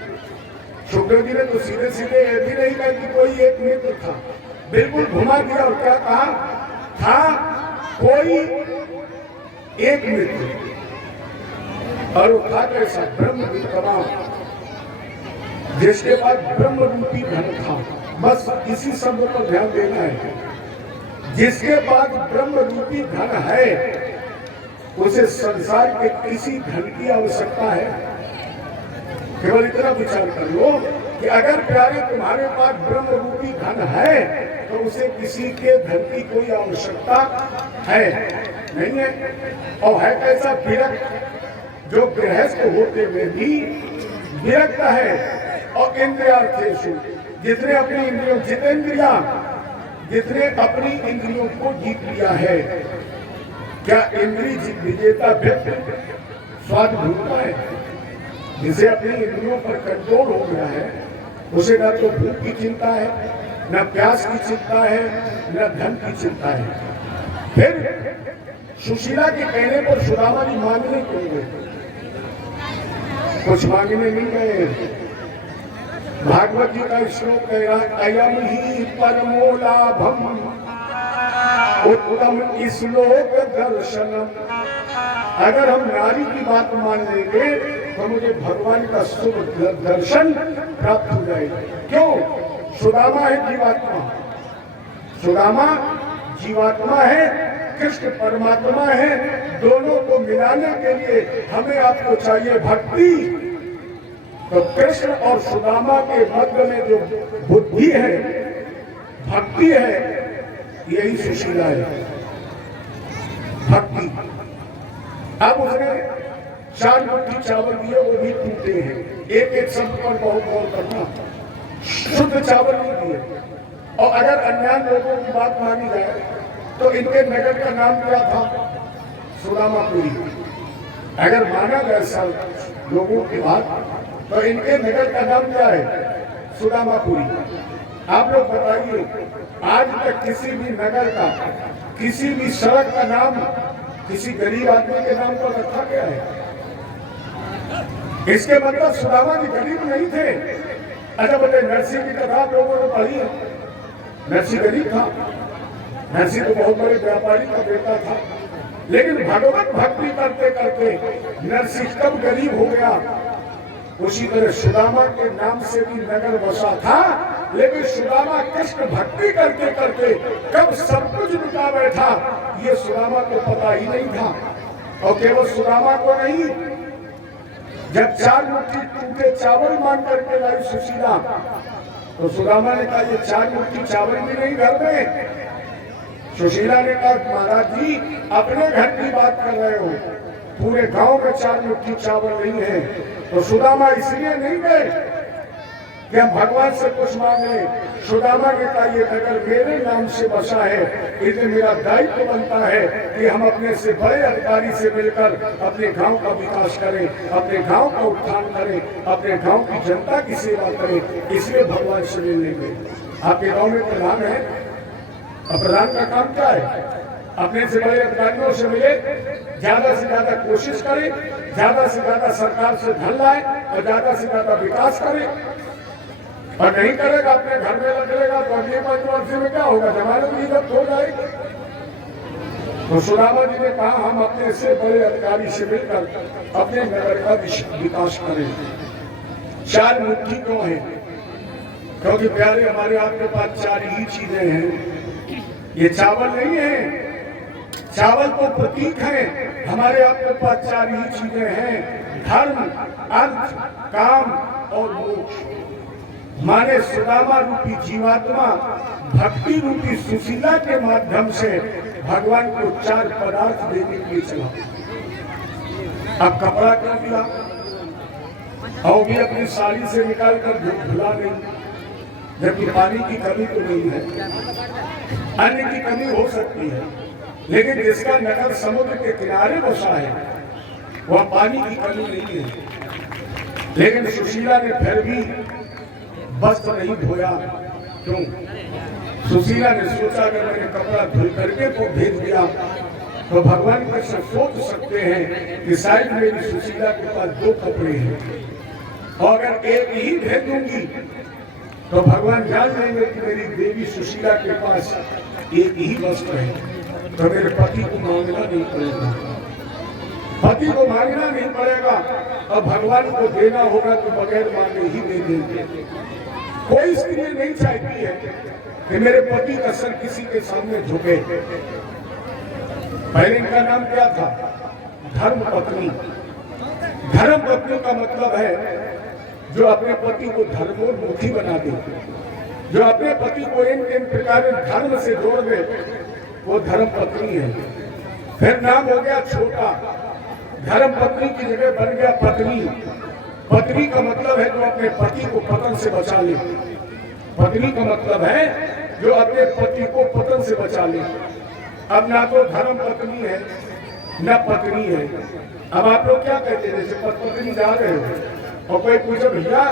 सुखदेव जी ने तो सीधे सीधे ये भी नहीं कहा कि कोई एक मित्र था, बिल्कुल घुमा दिया। और क्या कहा था? कोई एक मित्र, और वो था कैसा? ब्रह्म विद्तमा, जिसके पास ब्रह्म रूपी धन था। बस इसी शब्द पर ध्यान देना है। जिसके पास ब्रह्म रूपी धन है उसे संसार के किसी धन की आवश्यकता है? केवल इतना विचार कर लो कि अगर प्यारे तुम्हारे पास ब्रह्म रूपी धन है तो उसे किसी के धन की कोई आवश्यकता है नहीं है। और है कैसा विरक्त, जो गृहस्थ होते हुए भी विरक्त है। और इंद्रियार्थेषु, जितने अपनी इंद्रियों, जितेंद्रिया, जितने अपनी इंद्रियों को जीत लिया है। क्या इंद्रिय विजेता व्यक्ति स्वाद भूलता है? जिसे अपनी इंद्रियों पर कंट्रोल हो गया है उसे न तो भूख की चिंता है, न प्यास की चिंता है, न धन की चिंता है। फिर सुशीला के कहने पर सुदामा जी मांगने क्यों गए? कुछ मांगने नहीं गए। भागवत जी का श्लोक कह रहा, अयम ही परमो लाभम उत्तम श्लोक दर्शनम। अगर हम नारी की बात मान लेंगे तो मुझे भगवान का शुभ दर्शन प्राप्त हो जाएगा। क्यों? सुदामा है जीवात्मा, सुदामा जीवात्मा है, कृष्ण परमात्मा है। दोनों को मिलाने के लिए हमें आपको चाहिए भक्ति। तो कृष्ण और सुदामा के मध्य में जो बुद्धि है, भक्ति है, यही सुशीला है, भक्ति। अब उसने 4 मुट्ठी चावल दिए, वो भी टूटे हैं। एक एक शब्द पर बहुत गौर करना, शुद्ध चावल नहीं दिए। और अगर अन्य लोगों की बात मानी जाए तो इनके नगर का नाम क्या था? सुदामापुरी। अगर माना जाए सब लोगों की बात तो इनके नगर का नाम क्या है? सुदामापुरी। आप लोग बताइए, आज तक किसी भी नगर का, किसी भी सड़क का नाम किसी गरीब आदमी के नाम पर रखा गया है? इसके मतलब सुदामा जी गरीब नहीं थे। अच्छा बोले, नरसिंह की कथा लोगों ने पढ़ी है, नरसिंह गरीब था। नरसिंह तो बहुत बड़े व्यापारी का बेटा था, लेकिन भगवत भक्ति करते करते नरसिंह कब गरीब हो गया? उसी तरह सुदामा के नाम से भी नगर बसा था, लेकिन सुदामा कृष्ण भक्ति करते करते कब सब कुछ लुटा बैठा, ये सुदामा को पता ही नहीं था। और केवल सुदामा को नहीं, जब 4 मुट्ठी टूटे चावल मांग करके लाई सुशीला, तो सुदामा ने कहा, ये 4 मुट्ठी चावल भी नहीं घर में। सुशीला ने कहा, महाराज जी अपने घर की बात कर रहे हो, पूरे गांव में 4 मुट्ठी चावल नहीं है। तो सुदामा इसलिए नहीं गए कि हम भगवान से कुछ मांगे। सुदामा ने कहा, ये नगर मेरे नाम से बसा है, इसलिए मेरा दायित्व बनता है कि हम अपने से बड़े अधिकारी से मिलकर अपने गांव का विकास करें, अपने गांव का उत्थान करें, अपने गांव की जनता की सेवा करें। इसलिए भगवान से मिलने गए। आपके गांव में प्रधान है, और प्रधान का काम क्या है? अपने से बड़े अधिकारियों से मिले, ज्यादा से ज्यादा कोशिश करें, ज्यादा से ज्यादा सरकार से धन लाए और ज्यादा से ज्यादा विकास करें। और नहीं करेगा, अपने घर में लगेगा, तो अगले 5 वर्ष में क्या होगा? जमानत भी जब्त हो जाएगी। तो सुदामा जी ने कहा, हम अपने से बड़े अधिकारी से मिलकर अपने नगर का विकास करें। 4 मुट्ठी क्यों है? क्योंकि प्यारे हमारे आपके पास 4 ही चीजें हैं, ये चावल नहीं है। चावल तो प्रतीक है, हमारे आपके पास 4 ही चीजें हैं, धर्म, अर्थ, काम और मोक्ष। माने सुदामा रूपी जीवात्मा भक्ति रूपी सुशीला के माध्यम से भगवान को 4 पदार्थ देने के लिए चला। अब कपड़ा क्यों दिया? और भी अपनी साड़ी से निकाल कर धुला नहीं, जबकि पानी की कमी तो नहीं है, अन्न की कमी हो सकती है, लेकिन जिसका नगर समुद्र के किनारे बसा है वह पानी की कमी नहीं है। लेकिन सुशीला ने फिर भी वस्त्र नहीं धोया। क्यों? सुशीला ने सोचा कि मैंने कपड़ा धुल करके को भेज दिया तो भगवान कृष्ण सोच सकते हैं कि शायद मेरी सुशीला के पास 2 कपड़े हैं, और अगर एक ही भेज दूंगी तो भगवान जान लेंगे कि मेरी देवी सुशीला के पास एक ही वस्त्र है, तो मेरे पति को मांगना नहीं पड़ेगा, पति को मांगना नहीं पड़ेगा, और भगवान को देना होगा तो बगैर मांगे ही दे देंगे। कोई स्त्री नहीं चाहती है कि मेरे पति का सर किसी के सामने झुके। पहले इनका नाम क्या था? धर्म पत्नी। धर्म पत्नी का मतलब है जो अपने पति को धर्मोन्मुखी बना दे, जो अपने पति को इन प्रकार धर्म से जोड़ दे, वो धर्म पत्नी है। फिर नाम हो गया छोटा, धर्म पत्नी की जगह बन गया पत्नी। पत्नी का मतलब है जो अपने पति को पतन से बचा ले। पत्नी का मतलब है जो अपने पति को पतन से बचा ले। अब ना तो धर्म पत्नी है न पत्नी है। अब आप लोग क्या कहते हैं, जैसे पत्नी जा रहे हो और कोई पूछे भैया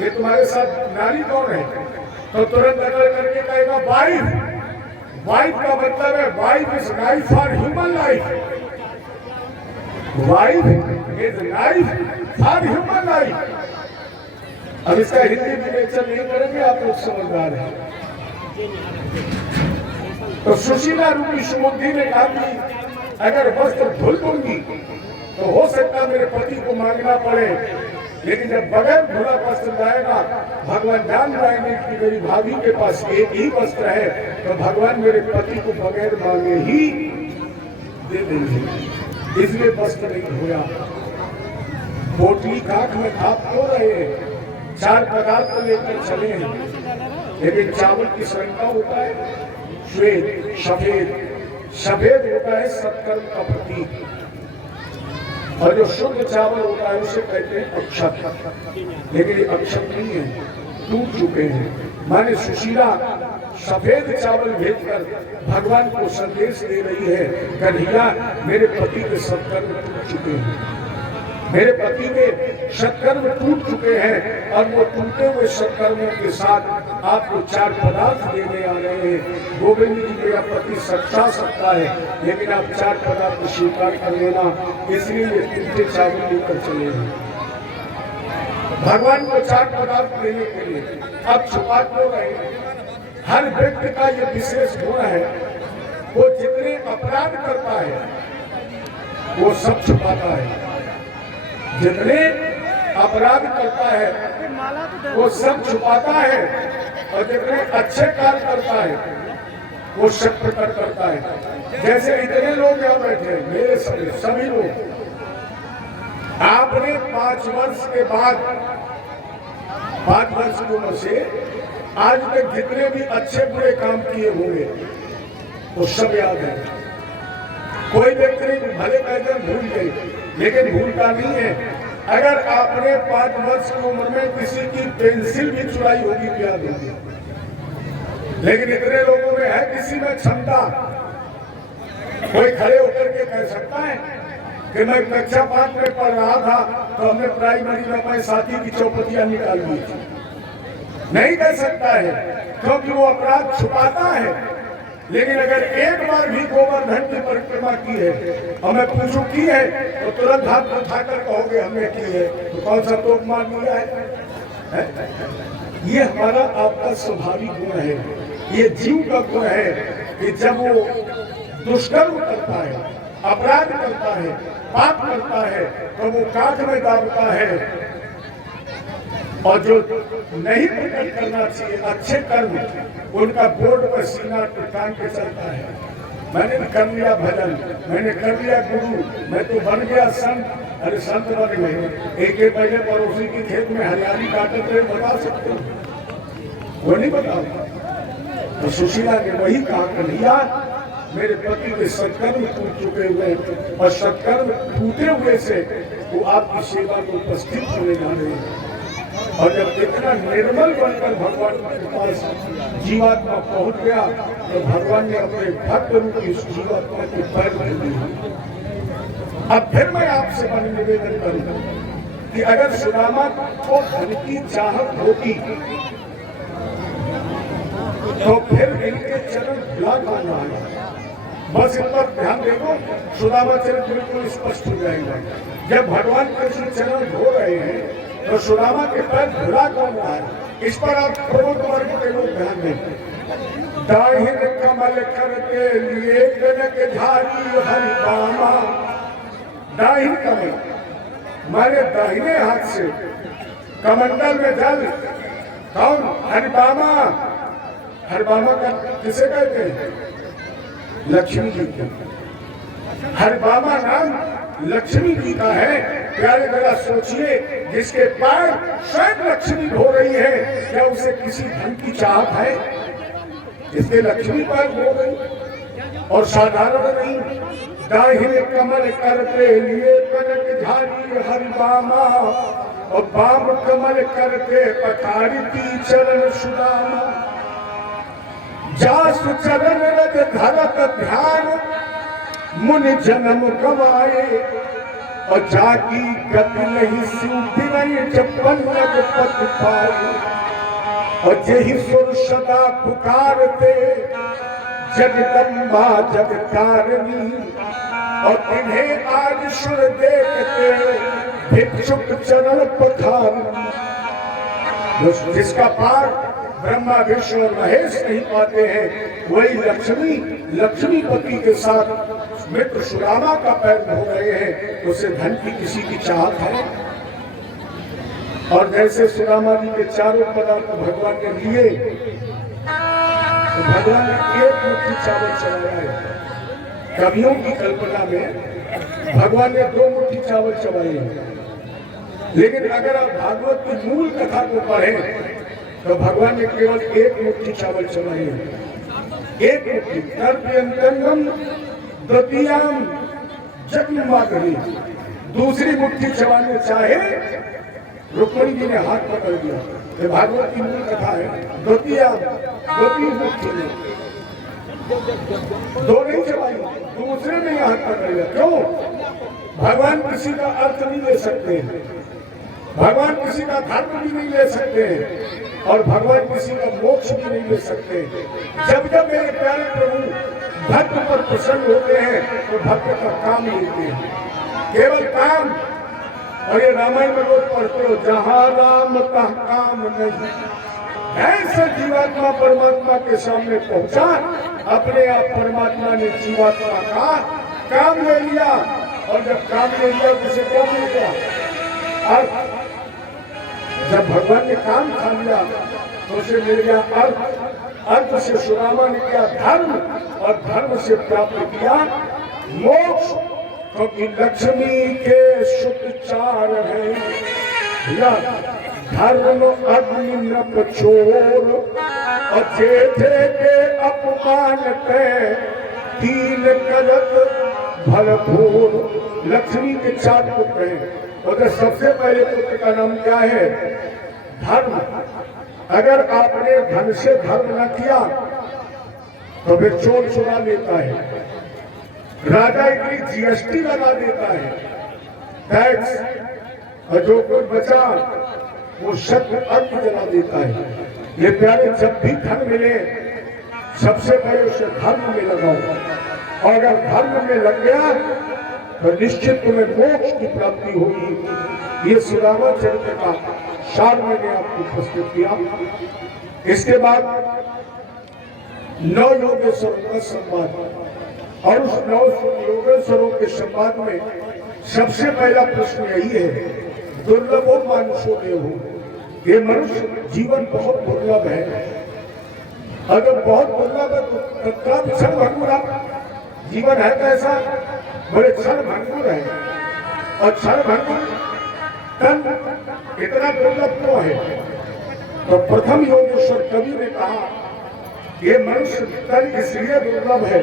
ये तुम्हारे साथ नारी कौन है, तो तुरंत अगर करके कहेगा वाइफ। वाइफ का मतलब है wife is life for human life. Wife is life for human life. अब इसका हिंदी में लेक्चर नहीं करेंगे, आप लोग समझदार हैं। तो सुशीला रूपी सुमुद्री ने कहा कि अगर वस्त्र धुल दूंगी तो हो सकता मेरे पति को मांगना पड़े, लेकिन जब बगैर धुला वस्त्र जाएगा भगवान जान जाएंगे कि मेरी भाभी के पास एक ही वस्त्र है, तो भगवान मेरे पति को बगैर मांगे ही दे देंगे। इसलिए वस्त्र नहीं धोया। पोटली काख में खाप हो रहे हैं, 4 पदार्थ को लेकर चले हैं, लेकिन चावल की संख्या होता है श्वेत सफेद। सफेद होता है सत्कर्म का प्रतीक, और जो शुद्ध चावल होता है उसे कहते हैं अक्षत। लेकिन ये अक्षत नहीं है, टूट चुके हैं। माने सुशीला सफेद चावल भेजकर भगवान को संदेश दे रही है, कन्हैया मेरे पति के सत्कर्म टूट चुके हैं, मेरे पति के सत्कर्म टूट चुके हैं, और वो टूटे हुए सत्कर्मों के साथ आपको 4 पदार्थ देने आ रहे हैं। गोविंद जी मेरा पति सच्चा सकता है, लेकिन आप 4 पदार्थ स्वीकार कर लेना, इसलिए ये 3 चावल लेकर चले हैं भगवान को 4 पदार्थ देने के लिए। अब छुपा क्यों रहे हैं? हर व्यक्ति का ये विशेष गुण है, वो जितने अपराध करता है वो सब छुपाता है। जितने अपराध करता है वो सब छुपाता है, और जितने अच्छे कार्य करता है वो सब प्रकट करता है। जैसे इतने लोग यहाँ बैठे हैं, मेरे सभी लोग, आपने 5 वर्ष के बाद 5 वर्ष की उम्र से आज तक जितने भी अच्छे बुरे काम किए होंगे वो सब याद है। कोई व्यक्ति भले पैदल भूल गए, लेकिन भूलता नहीं है। अगर आपने 5 वर्ष की उम्र में किसी की पेंसिल भी चुराई होगी तो याद होगी, लेकिन इतने लोगों में है किसी में क्षमता। कोई खड़े होकर के कह सकता है कि मैं कक्षा 5 में पढ़ रहा था तो हमने प्राइमरी में अपने साथी की चौपटियां निकाल दी थी? नहीं कह सकता है, क्योंकि वो अपराध छुपाता है। लेकिन अगर एक बार भी गोवर्धन की परिक्रमा की है और मैं पूछूं की है, तो तुरंत हाथ उठाकर कहोगे हमने की है, तो कौन सा तोप मार दिया है? ये हमारा आपका स्वाभाविक गुण है, ये जीव का गुण है कि जब वो दुष्कर्म करता है, अपराध करता है, पाप करता है, तो वो काठ में दाबता है, और जो नहीं प्रकट करना चाहिए अच्छे कर्म, उनका बोर्ड पर सीना टांग के चलता है। मैंने कर लिया भजन, मैंने कर लिया गुरु, मैं तो बन गया संत। अरे संत बन गए, एक पहले पड़ोसी के खेत में हरियाली काटते थे, बता सकते हो? वो नहीं बता। तो सुशीला ने वही कहा, कन्हैया मेरे पति के सत्कर्म टूट चुके हुए, और सत्कर्म टूटे हुए से वो आपकी सेवा को उपस्थित होने जा रहे हैं। और जब इतना निर्मल बनकर भगवान के पास जीवात्मा पहुंच गया, तो भगवान ने अपने भक्त रूपी इस जीवात्मा के पैर में दिया। अब फिर मैं आपसे मन निवेदन करूं कि अगर सुदामा को धन की चाहत होती तो फिर इनके चरण भुला करना है। बस इन पर ध्यान देखो, सुदामा चरण बिल्कुल स्पष्ट हो जाएगा। जब भगवान कृष्ण चरण धो रहे हैं तो सुदामा के पैर धुला कौन रहा है? इस पर आप प्रबुद्ध वर्ग के लोग ध्यान दें। दाहिन कमल करके लिए जनक झारी हरिबामा। दाहिन कमल माने दाहिने हाथ से कमंडल में जल, कौन? हरिबामा। हरिबामा का किसे कहते हैं? लक्ष्मी जी को। हरिबामा नाम लक्ष्मी जी का है। प्यारे जरा सोचिए, जिसके पैर स्वयं लक्ष्मी धो रही है, क्या उसे किसी धन की चाहत है? जिसके लक्ष्मी पैर धो रही और साधारण नहीं। दाहिने कमल करते लिए कनक झारी हरिबामा, और बाम कमल करते पखारती चरण सुदामा। जास चरण रज धरत ध्यान, मुनि जन्म गवाए, और जाकी गति नहीं सूफी जब पन्नग पद पाए। और यही सुर सदा पुकारते जगदम्बा जगतारिणी, और इन्हें आज सुर देखते भिक्षुक चरण पखार। जिसका पार ब्रह्मा विष्णु और महेश नहीं पाते हैं, वही लक्ष्मी लक्ष्मीपति के साथ मित्र सुदामा का पैर धो रहे हैं। उसे धन की किसी की चाहत है? और जैसे सुदामा जी के चारों पदार्थ भगवान ने लिए, तो भगवान ने एक मुट्ठी चावल चढ़ाया है। कवियों की कल्पना में भगवान ने 2 मुट्ठी चावल चढ़ाए हैं, लेकिन अगर आप भागवत की मूल कथा को पढ़ें तो भगवान ने केवल 1 मुट्ठी चावल चढ़ाए हैं। 1 मुट्ठी तर्पयंतम द्वितीयाम जगन्माधुरी। दूसरी मुट्ठी चबाने चाहे, रुक्मिणी जी ने हाथ पकड़ दिया। ये भागवत की मूल कथा है। द्वितीय मुट्ठी में 2 नहीं चबाई, दूसरे में हाथ पकड़ लिया। क्यों? भगवान किसी का अर्थ नहीं ले सकते, भगवान किसी का धर्म भी नहीं ले सकते, और भगवान किसी का मोक्ष भी नहीं ले सकते। जब जब मेरे प्यारे प्रभु भक्त पर प्रसन्न होते हैं तो भक्त का काम लेते हैं, केवल काम। और ये रामायण में लोग पढ़ते हो, जहां राम तहाँ काम नहीं। ऐसे जीवात्मा परमात्मा के सामने पहुंचा, अपने आप परमात्मा ने जीवात्मा का काम ले लिया। और जब काम ले लिया तो उसे क्या मिल गया? अर्थ। जब भगवान ने काम खा लिया तो उसे मिल गया अर्थ। अर्थ से सुदामा ने किया धर्म, और धर्म से प्राप्त किया मोक्ष। क्योंकि लक्ष्मी के सुचार है, धर्म अग्नि नप छोर, और जेठे के अपमान पे तीन करत भरपूर। लक्ष्मी के 4 पुत्र हैं, और सबसे पहले पुत्र का नाम क्या है? धर्म। अगर आपने धन से धर्म न किया तो फिर चोर चुरा लेता है, राजा इतनी जीएसटी लगा देता है, टैक्स, और जो कुछ बचा वो शत अर्थ जला देता है। ये प्यारे, जब भी धन मिले सबसे पहले उसे धर्म में लगाओ, और अगर धर्म में लग गया तो निश्चित तुम्हें मोक्ष की प्राप्ति होगी। ये सुदामा चरित्र का सार मैंने आपको प्रस्तुत किया। इसके बाद 9 योगेश्वरों का संवाद, और उस 9 योगेश्वरों के संवाद में सबसे पहला प्रश्न यही है, दुर्लभो मानुषो देहो। ये मनुष्य जीवन बहुत दुर्लभ है। अगर बहुत दुर्लभ है तो तत्काल क्षण भंगुरा जीवन है। कैसा? बड़े क्षण भंगुर है, और क्षण भंगुर तन इतना दुर्लभ क्यों है? तो प्रथम योगेश्वर कवि ने कहा, ये मनुष्य तन इसलिए दुर्लभ है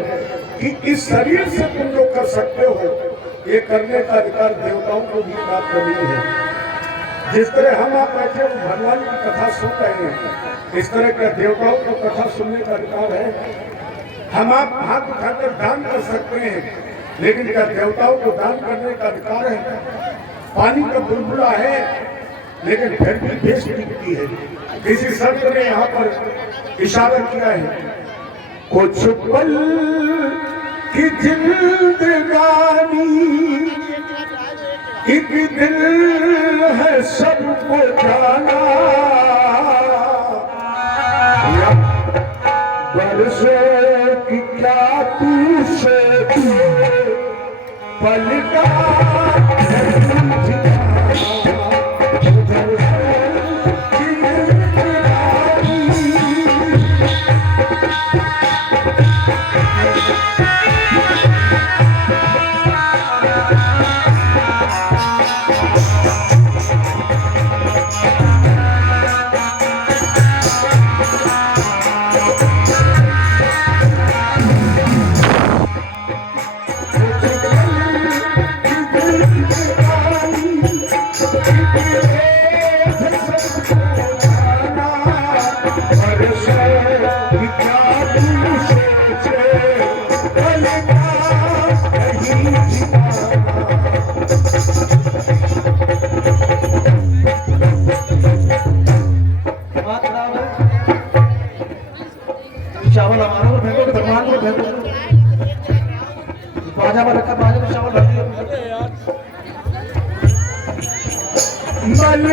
कि इस शरीर से तुम जो कर सकते हो, ये करने का अधिकार देवताओं को भी प्राप्त नहीं है। जिस तरह हम आप बैठे भगवान की कथा सुन रहे हैं, इस तरह का देवताओं को कथा सुनने का अधिकार है। हम आप हाथ उठाकर दान कर सकते हैं, लेकिन क्या देवताओं को दान करने का अधिकार है? पानी का बुलबुला है, लेकिन फिर भी भेष टिकती है। किसी संत ने यहाँ पर इशारा किया है, कुछ पल की जिंदगानी एक दिल है सबको जाना, बरसों की क्या तू से पलटा बाजा में रखा, बाजा में चावल भर दिया। मल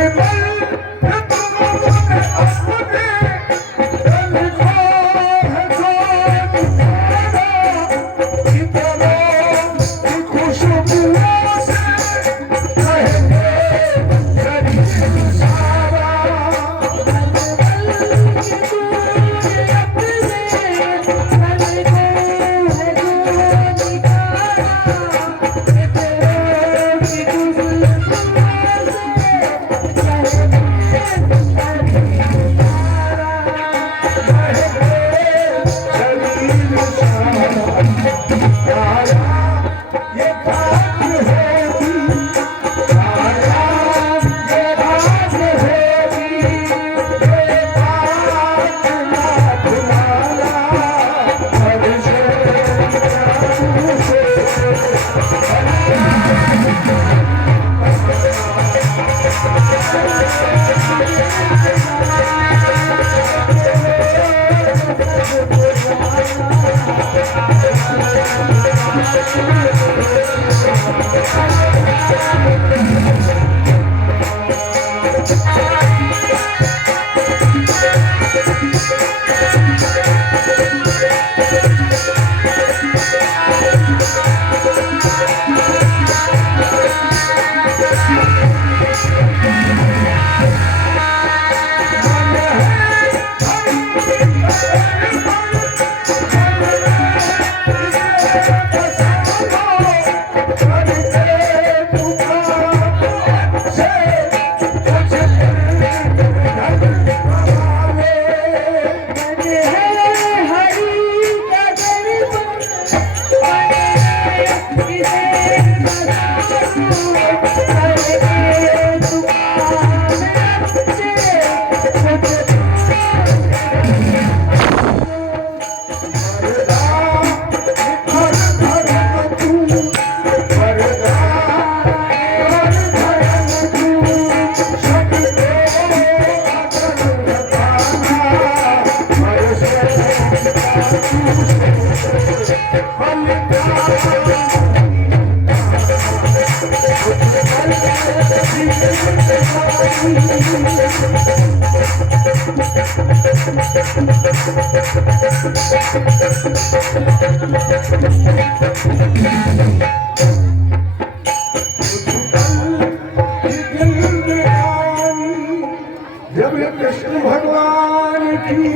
जब कृष्ण भगवान की,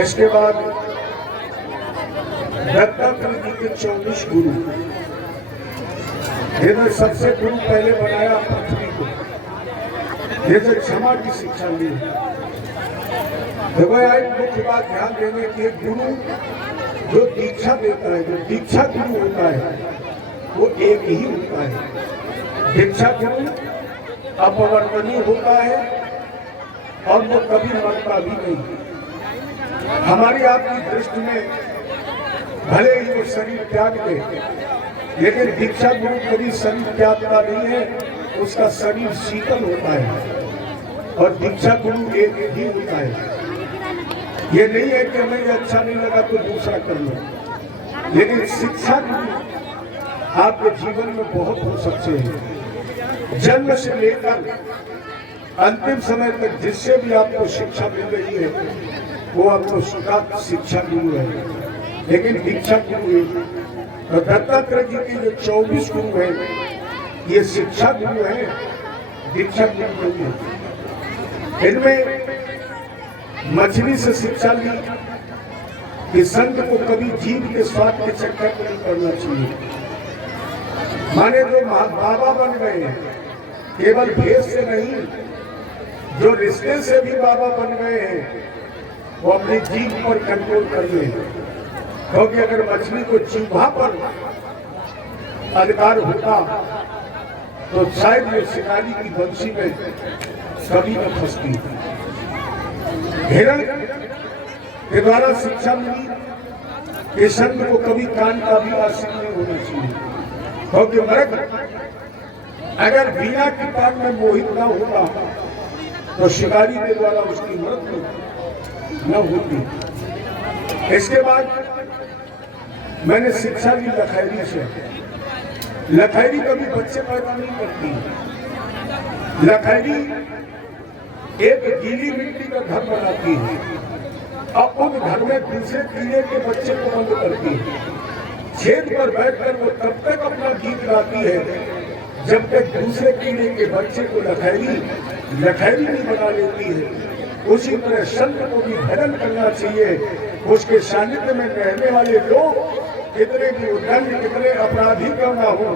इसके बाद दत्तात्रेय जी के 24 गुरु, इन्होंने सबसे गुरु पहले बनाया पृथ्वी को, ये जो क्षमा की शिक्षा ली। देखो यार, मुख्य बात ध्यान देने की, गुरु जो दीक्षा देता है, जो दीक्षा गुरु होता है, वो एक ही होता है। दीक्षा गुरु अपवर्तनीय होता है और वो कभी मरता भी नहीं। हमारी आपकी दृष्टि में भले ही वो शरीर त्याग दे, लेकिन दीक्षा गुरु कभी शरीर त्यागता नहीं है, उसका शरीर शीतल होता है और दीक्षा गुरु एक ही होता है। ये नहीं है कि हमें अच्छा नहीं लगा तो दूसरा कर लो, लेकिन शिक्षा गुरु आपके जीवन में बहुत हो सकते हैं। जन्म से लेकर अंतिम समय तक जिससे भी आपको शिक्षा मिल रही है, वो आपको शिक्षा गुरु है, लेकिन दीक्षा गुरु है। तो दत्तात्रेय जी के जो 24 गुरु हैं, ये शिक्षा गुरु है, दीक्षा गुरु है। इनमें मछली से शिक्षा ली कि संत को कभी जीव के स्वाद के चक्कर में नहीं पड़ना चाहिए। माने जो बाबा बन गए हैं, केवल भेष से नहीं, जो रिश्ते से भी बाबा बन गए हैं, वो अपनी जीभ पर कंट्रोल कर ले। क्योंकि अगर मछली को जीभा पर अधिकार होता तो शायद ये शिकारी की बंसी में कभी न फंसती। हिरण के द्वारा शिक्षा मिली कि संत को कभी कान का भी आश्रय नहीं होना चाहिए। क्योंकि मृग अगर बिना के कान में मोहित न होता तो शिकारी के द्वारा उसकी मृत्यु न होती। इसके बाद मैंने शिक्षा ली लखैरी से। लखैरी कभी बच्चे पैदा नहीं करती। लखैरी एक गीली मिट्टी का घर बनाती है और उन घर में दूसरे कीड़े के बच्चे को बंद करती है। छेद पर बैठकर वो तब तक अपना गीत गाती है जब तक दूसरे कीड़े के बच्चे को लखैरी नहीं बना लेती है। उसी तरह संत को भी भजन करना चाहिए। उसके सानिध्य में रहने वाले लोग कितने भी उद्दंड कितने अपराधी क्यों ना हो,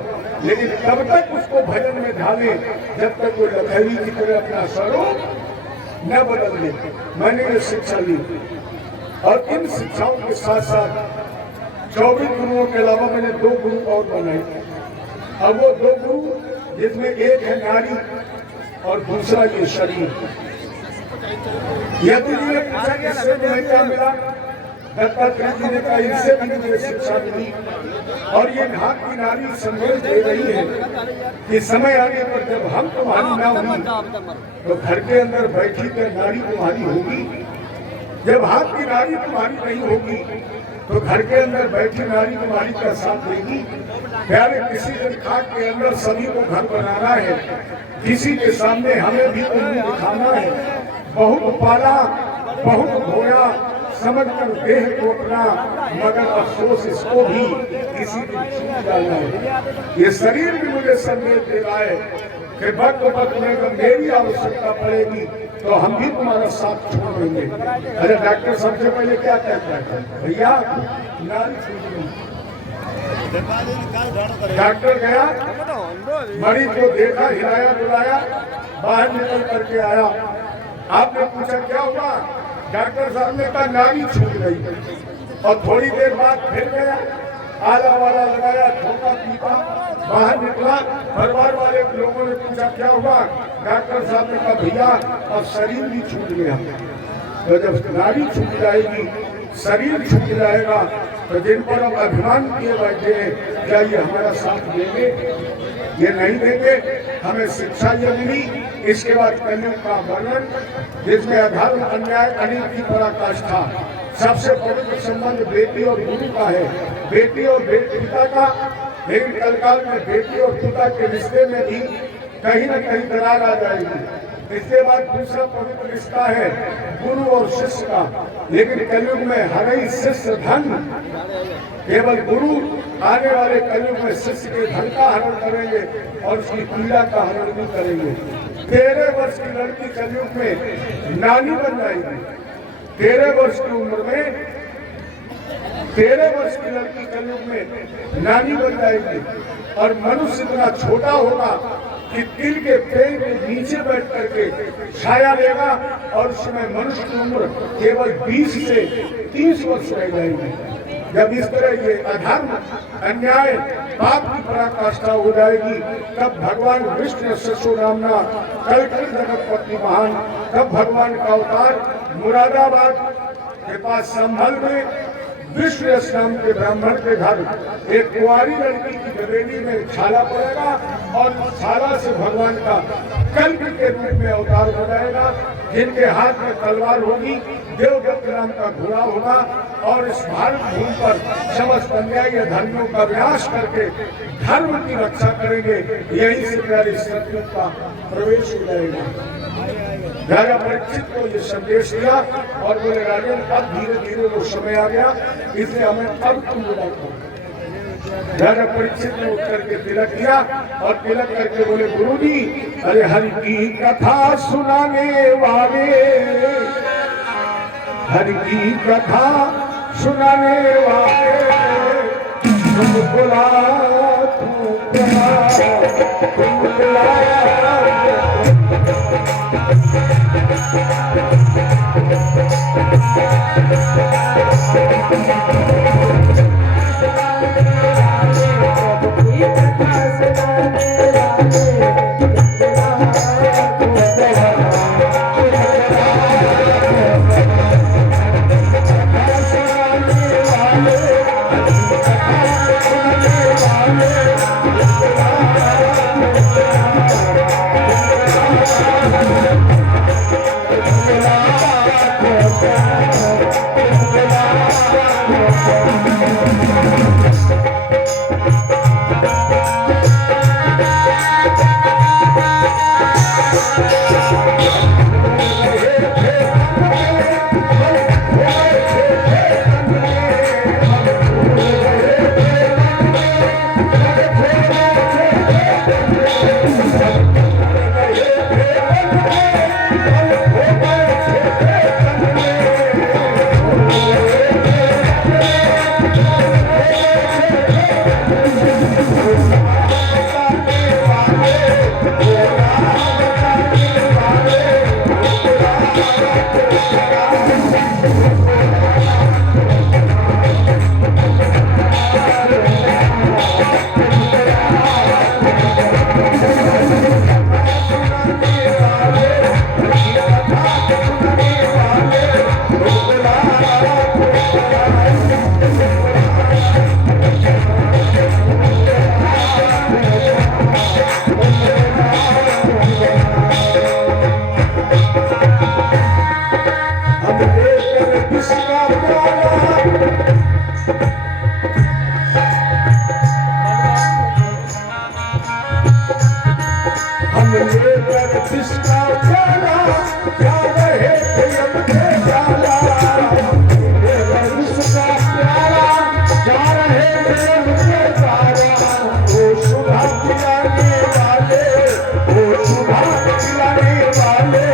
लेकिन तब तक उसको भजन में ढाले जब तक वो लखैरी की तरह अपना स्वरूप न बदल ले। मैंने ये शिक्षा ली और इन शिक्षाओं के साथ साथ 24 गुरुओं के अलावा मैंने 2 गुरु और बनाए। अब वो 2 गुरु जिसमें एक है नारी और दूसरा ये शरीर। यदि जी ने पूछा कि इससे तुम्हें क्या मिला, दत्तात्रेय जी ने कहा इनसे भी मुझे शिक्षा मिली। और ये नाक की नारी संदेश दे रही है कि समय आने पर जब हम तुम्हारी ना होगी तो घर के अंदर बैठी कर नारी तुम्हारी होगी। जब हाथ की नारी तुम्हारी नहीं होगी तो घर के अंदर बैठी नारी तुम्हारी का साथ देगी। प्यारे किसी दिन खाक के अंदर सभी को घर बनाना है, किसी के सामने हमें भी उंगली दिखाना है। बहुत पाला बहुत धोया समझ कर देह को अपना, मगर अफसोस इसको भी किसी दिन छूट जाना है। ये शरीर भी मुझे संदेश दे रहा है कि वक्त में अगर मेरी आवश्यकता पड़ेगी तो हम भी तुम्हारा साथ छोड़ देंगे। अरे डॉक्टर सबसे पहले क्या कहता है, भैया नारी छूट गई। डॉक्टर गया, मरीज को देखा, हिलाया डुलाया, बाहर निकल करके आया। आपने पूछा क्या हुआ, डॉक्टर साहब ने कहा नारी छूट गई। और थोड़ी देर बाद फिर गया, आला वाला लगाया, धोखा पीता, बाहर निकला। परिवार वाले लोगों ने पूछा क्या हुआ, डॉक्टर साहब ने कहा भैया अब शरीर भी छूट गया। तो जब नारी छूट जाएगी, शरीर छूट जाएगा, तो जिन पर हम अभिमान किए बैठे हैं क्या ये हमारा साथ देंगे? ये नहीं देंगे। हमें शिक्षा ये मिली। इसके बाद कलयुग का वर्णन जिसमें अधर्म अन्याय अनिल की पराकाष्ठा। सबसे पवित्र संबंध बेटी और गुरु का है, बेटी और पिता का। लेकिन कलकाल में बेटी और पिता के रिश्ते में भी कहीं न कहीं दरार आ जाएगी। इसके बाद दूसरा पवित्र रिश्ता है गुरु और शिष्य का। लेकिन कलयुग में हर ही शिष्य धन, केवल गुरु आने वाले कलयुग में शिष्य के धन का हरण करेंगे और उसकी पीड़ा का हरण भी करेंगे। 13 वर्ष की लड़की कलयुग में नानी बन जाएगी। 13 वर्ष की उम्र में 13 वर्ष की लड़की कलयुग में नानी बन जाएगी। और मनुष्य इतना छोटा होगा कि तिल के पेड़ के नीचे बैठ करके छाया लेगा और उसमें मनुष्य की उम्र केवल 20 से 30 वर्ष रह जाएगी। जब इस तरह ये अधर्म अन्याय पाप की पराकाष्ठा हो जाएगी, तब भगवान विष्णु ससु नामना कलकल जगतपति महान, तब भगवान का अवतार मुरादाबाद के पास संभल में विष्णु नाम के ब्राह्मण के घर एक कुंवारी लड़की की हवेली में छाला पड़ेगा और छाला से भगवान का कल्प के रूप में अवतार हो जाएगा, जिनके हाथ में तलवार होगी, देवदत्त नाम का घोड़ा होगा और इस भारत भूमि पर समस्त अन्यायी धर्मियों का विनाश करके धर्म की रक्षा करेंगे। यही से प्यारे सतयुग का प्रवेश हो जाएगा। राजा परीक्षित को ये संदेश दिया और बोले राजन अब धीरे धीरे वो समय आ गया, इसलिए हमें अब तुम बोला। राजा परीक्षित ने उठ करके तिलक किया और तिलक करके बोले गुरु जी, अरे हरि की कथा सुनाने वाले, हरि की कथा सुनाने वाले, तुम बुला तुम बुलाया। जिसका प्याला जा रहे थे अब के जाला जिसका प्याला जा रहे थे अब के जाला वो सुधा पिलाने वाले वो सुधा पिलाने वाले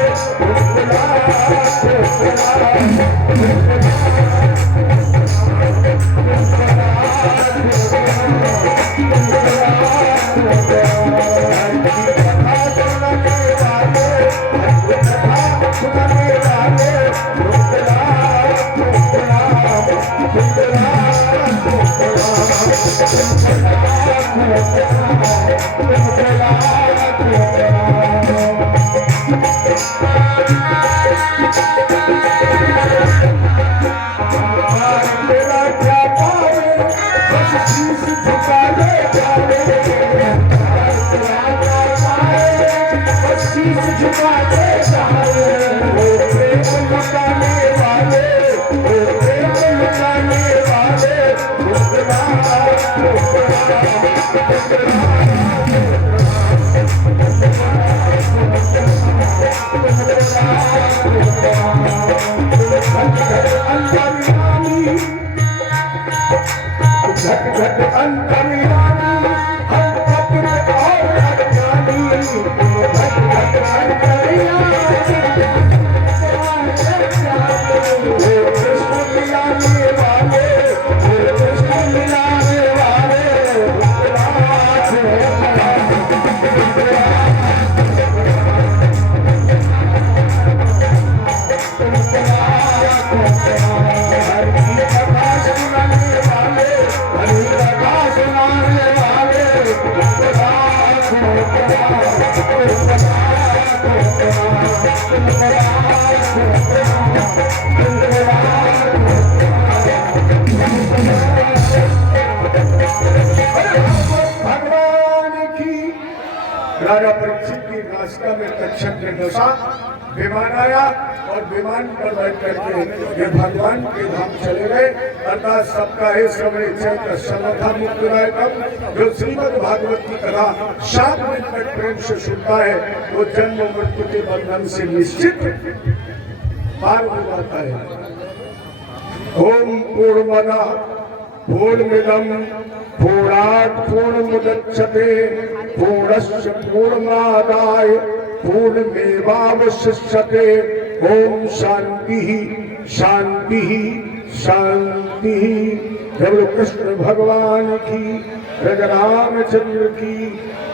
राजा परीक्षित की नासिका में तक्षक ने बसा विमान आया और विमान पर बैठ करके ये भगवान के धाम चले गए अर्थात सबका है समय चैत्र सर्वथा मुक्तिदायकम जो श्रीमद् भागवत की कथा 7 मिनट तक प्रेम से सुनता है वो जन्म मृत्यु के बंधन से निश्चित पार हो जाता है। ओम पूर्णमदा पूर्णमिदं पूर्णात् पूर्णमुदच्यते पूर्णस्य पूर्णमादाय पूर्णमेवावशिष्यते। ओम शांति शांति शांति। जब कृष्ण भगवान की रामचंद्र की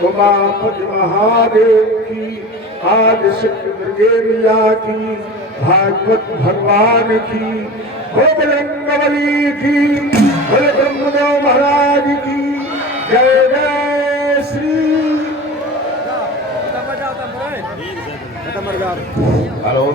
उमापति महादेव की आदि शक्ति दुर्गेरिया की भागवत भगवान की गोबरंगवली की बोले ब्रह्मदेव महाराज की जय जय श्री। Hello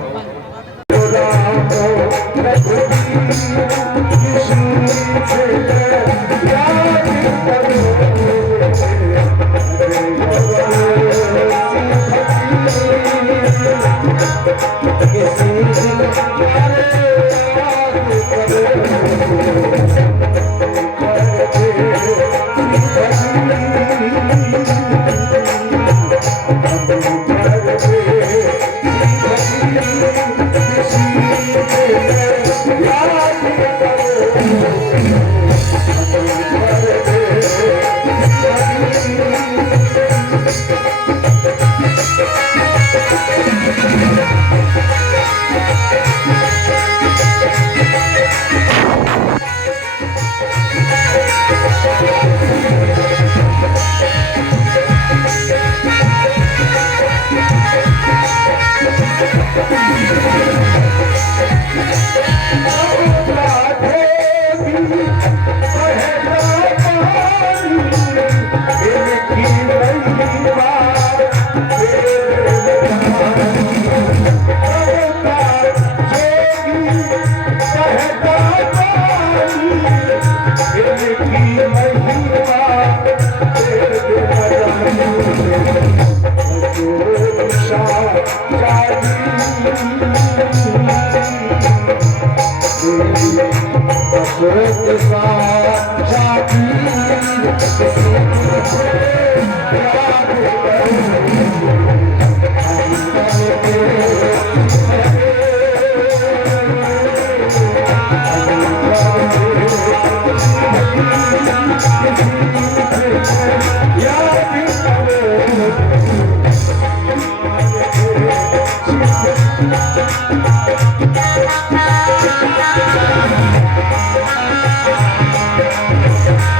Thank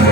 you.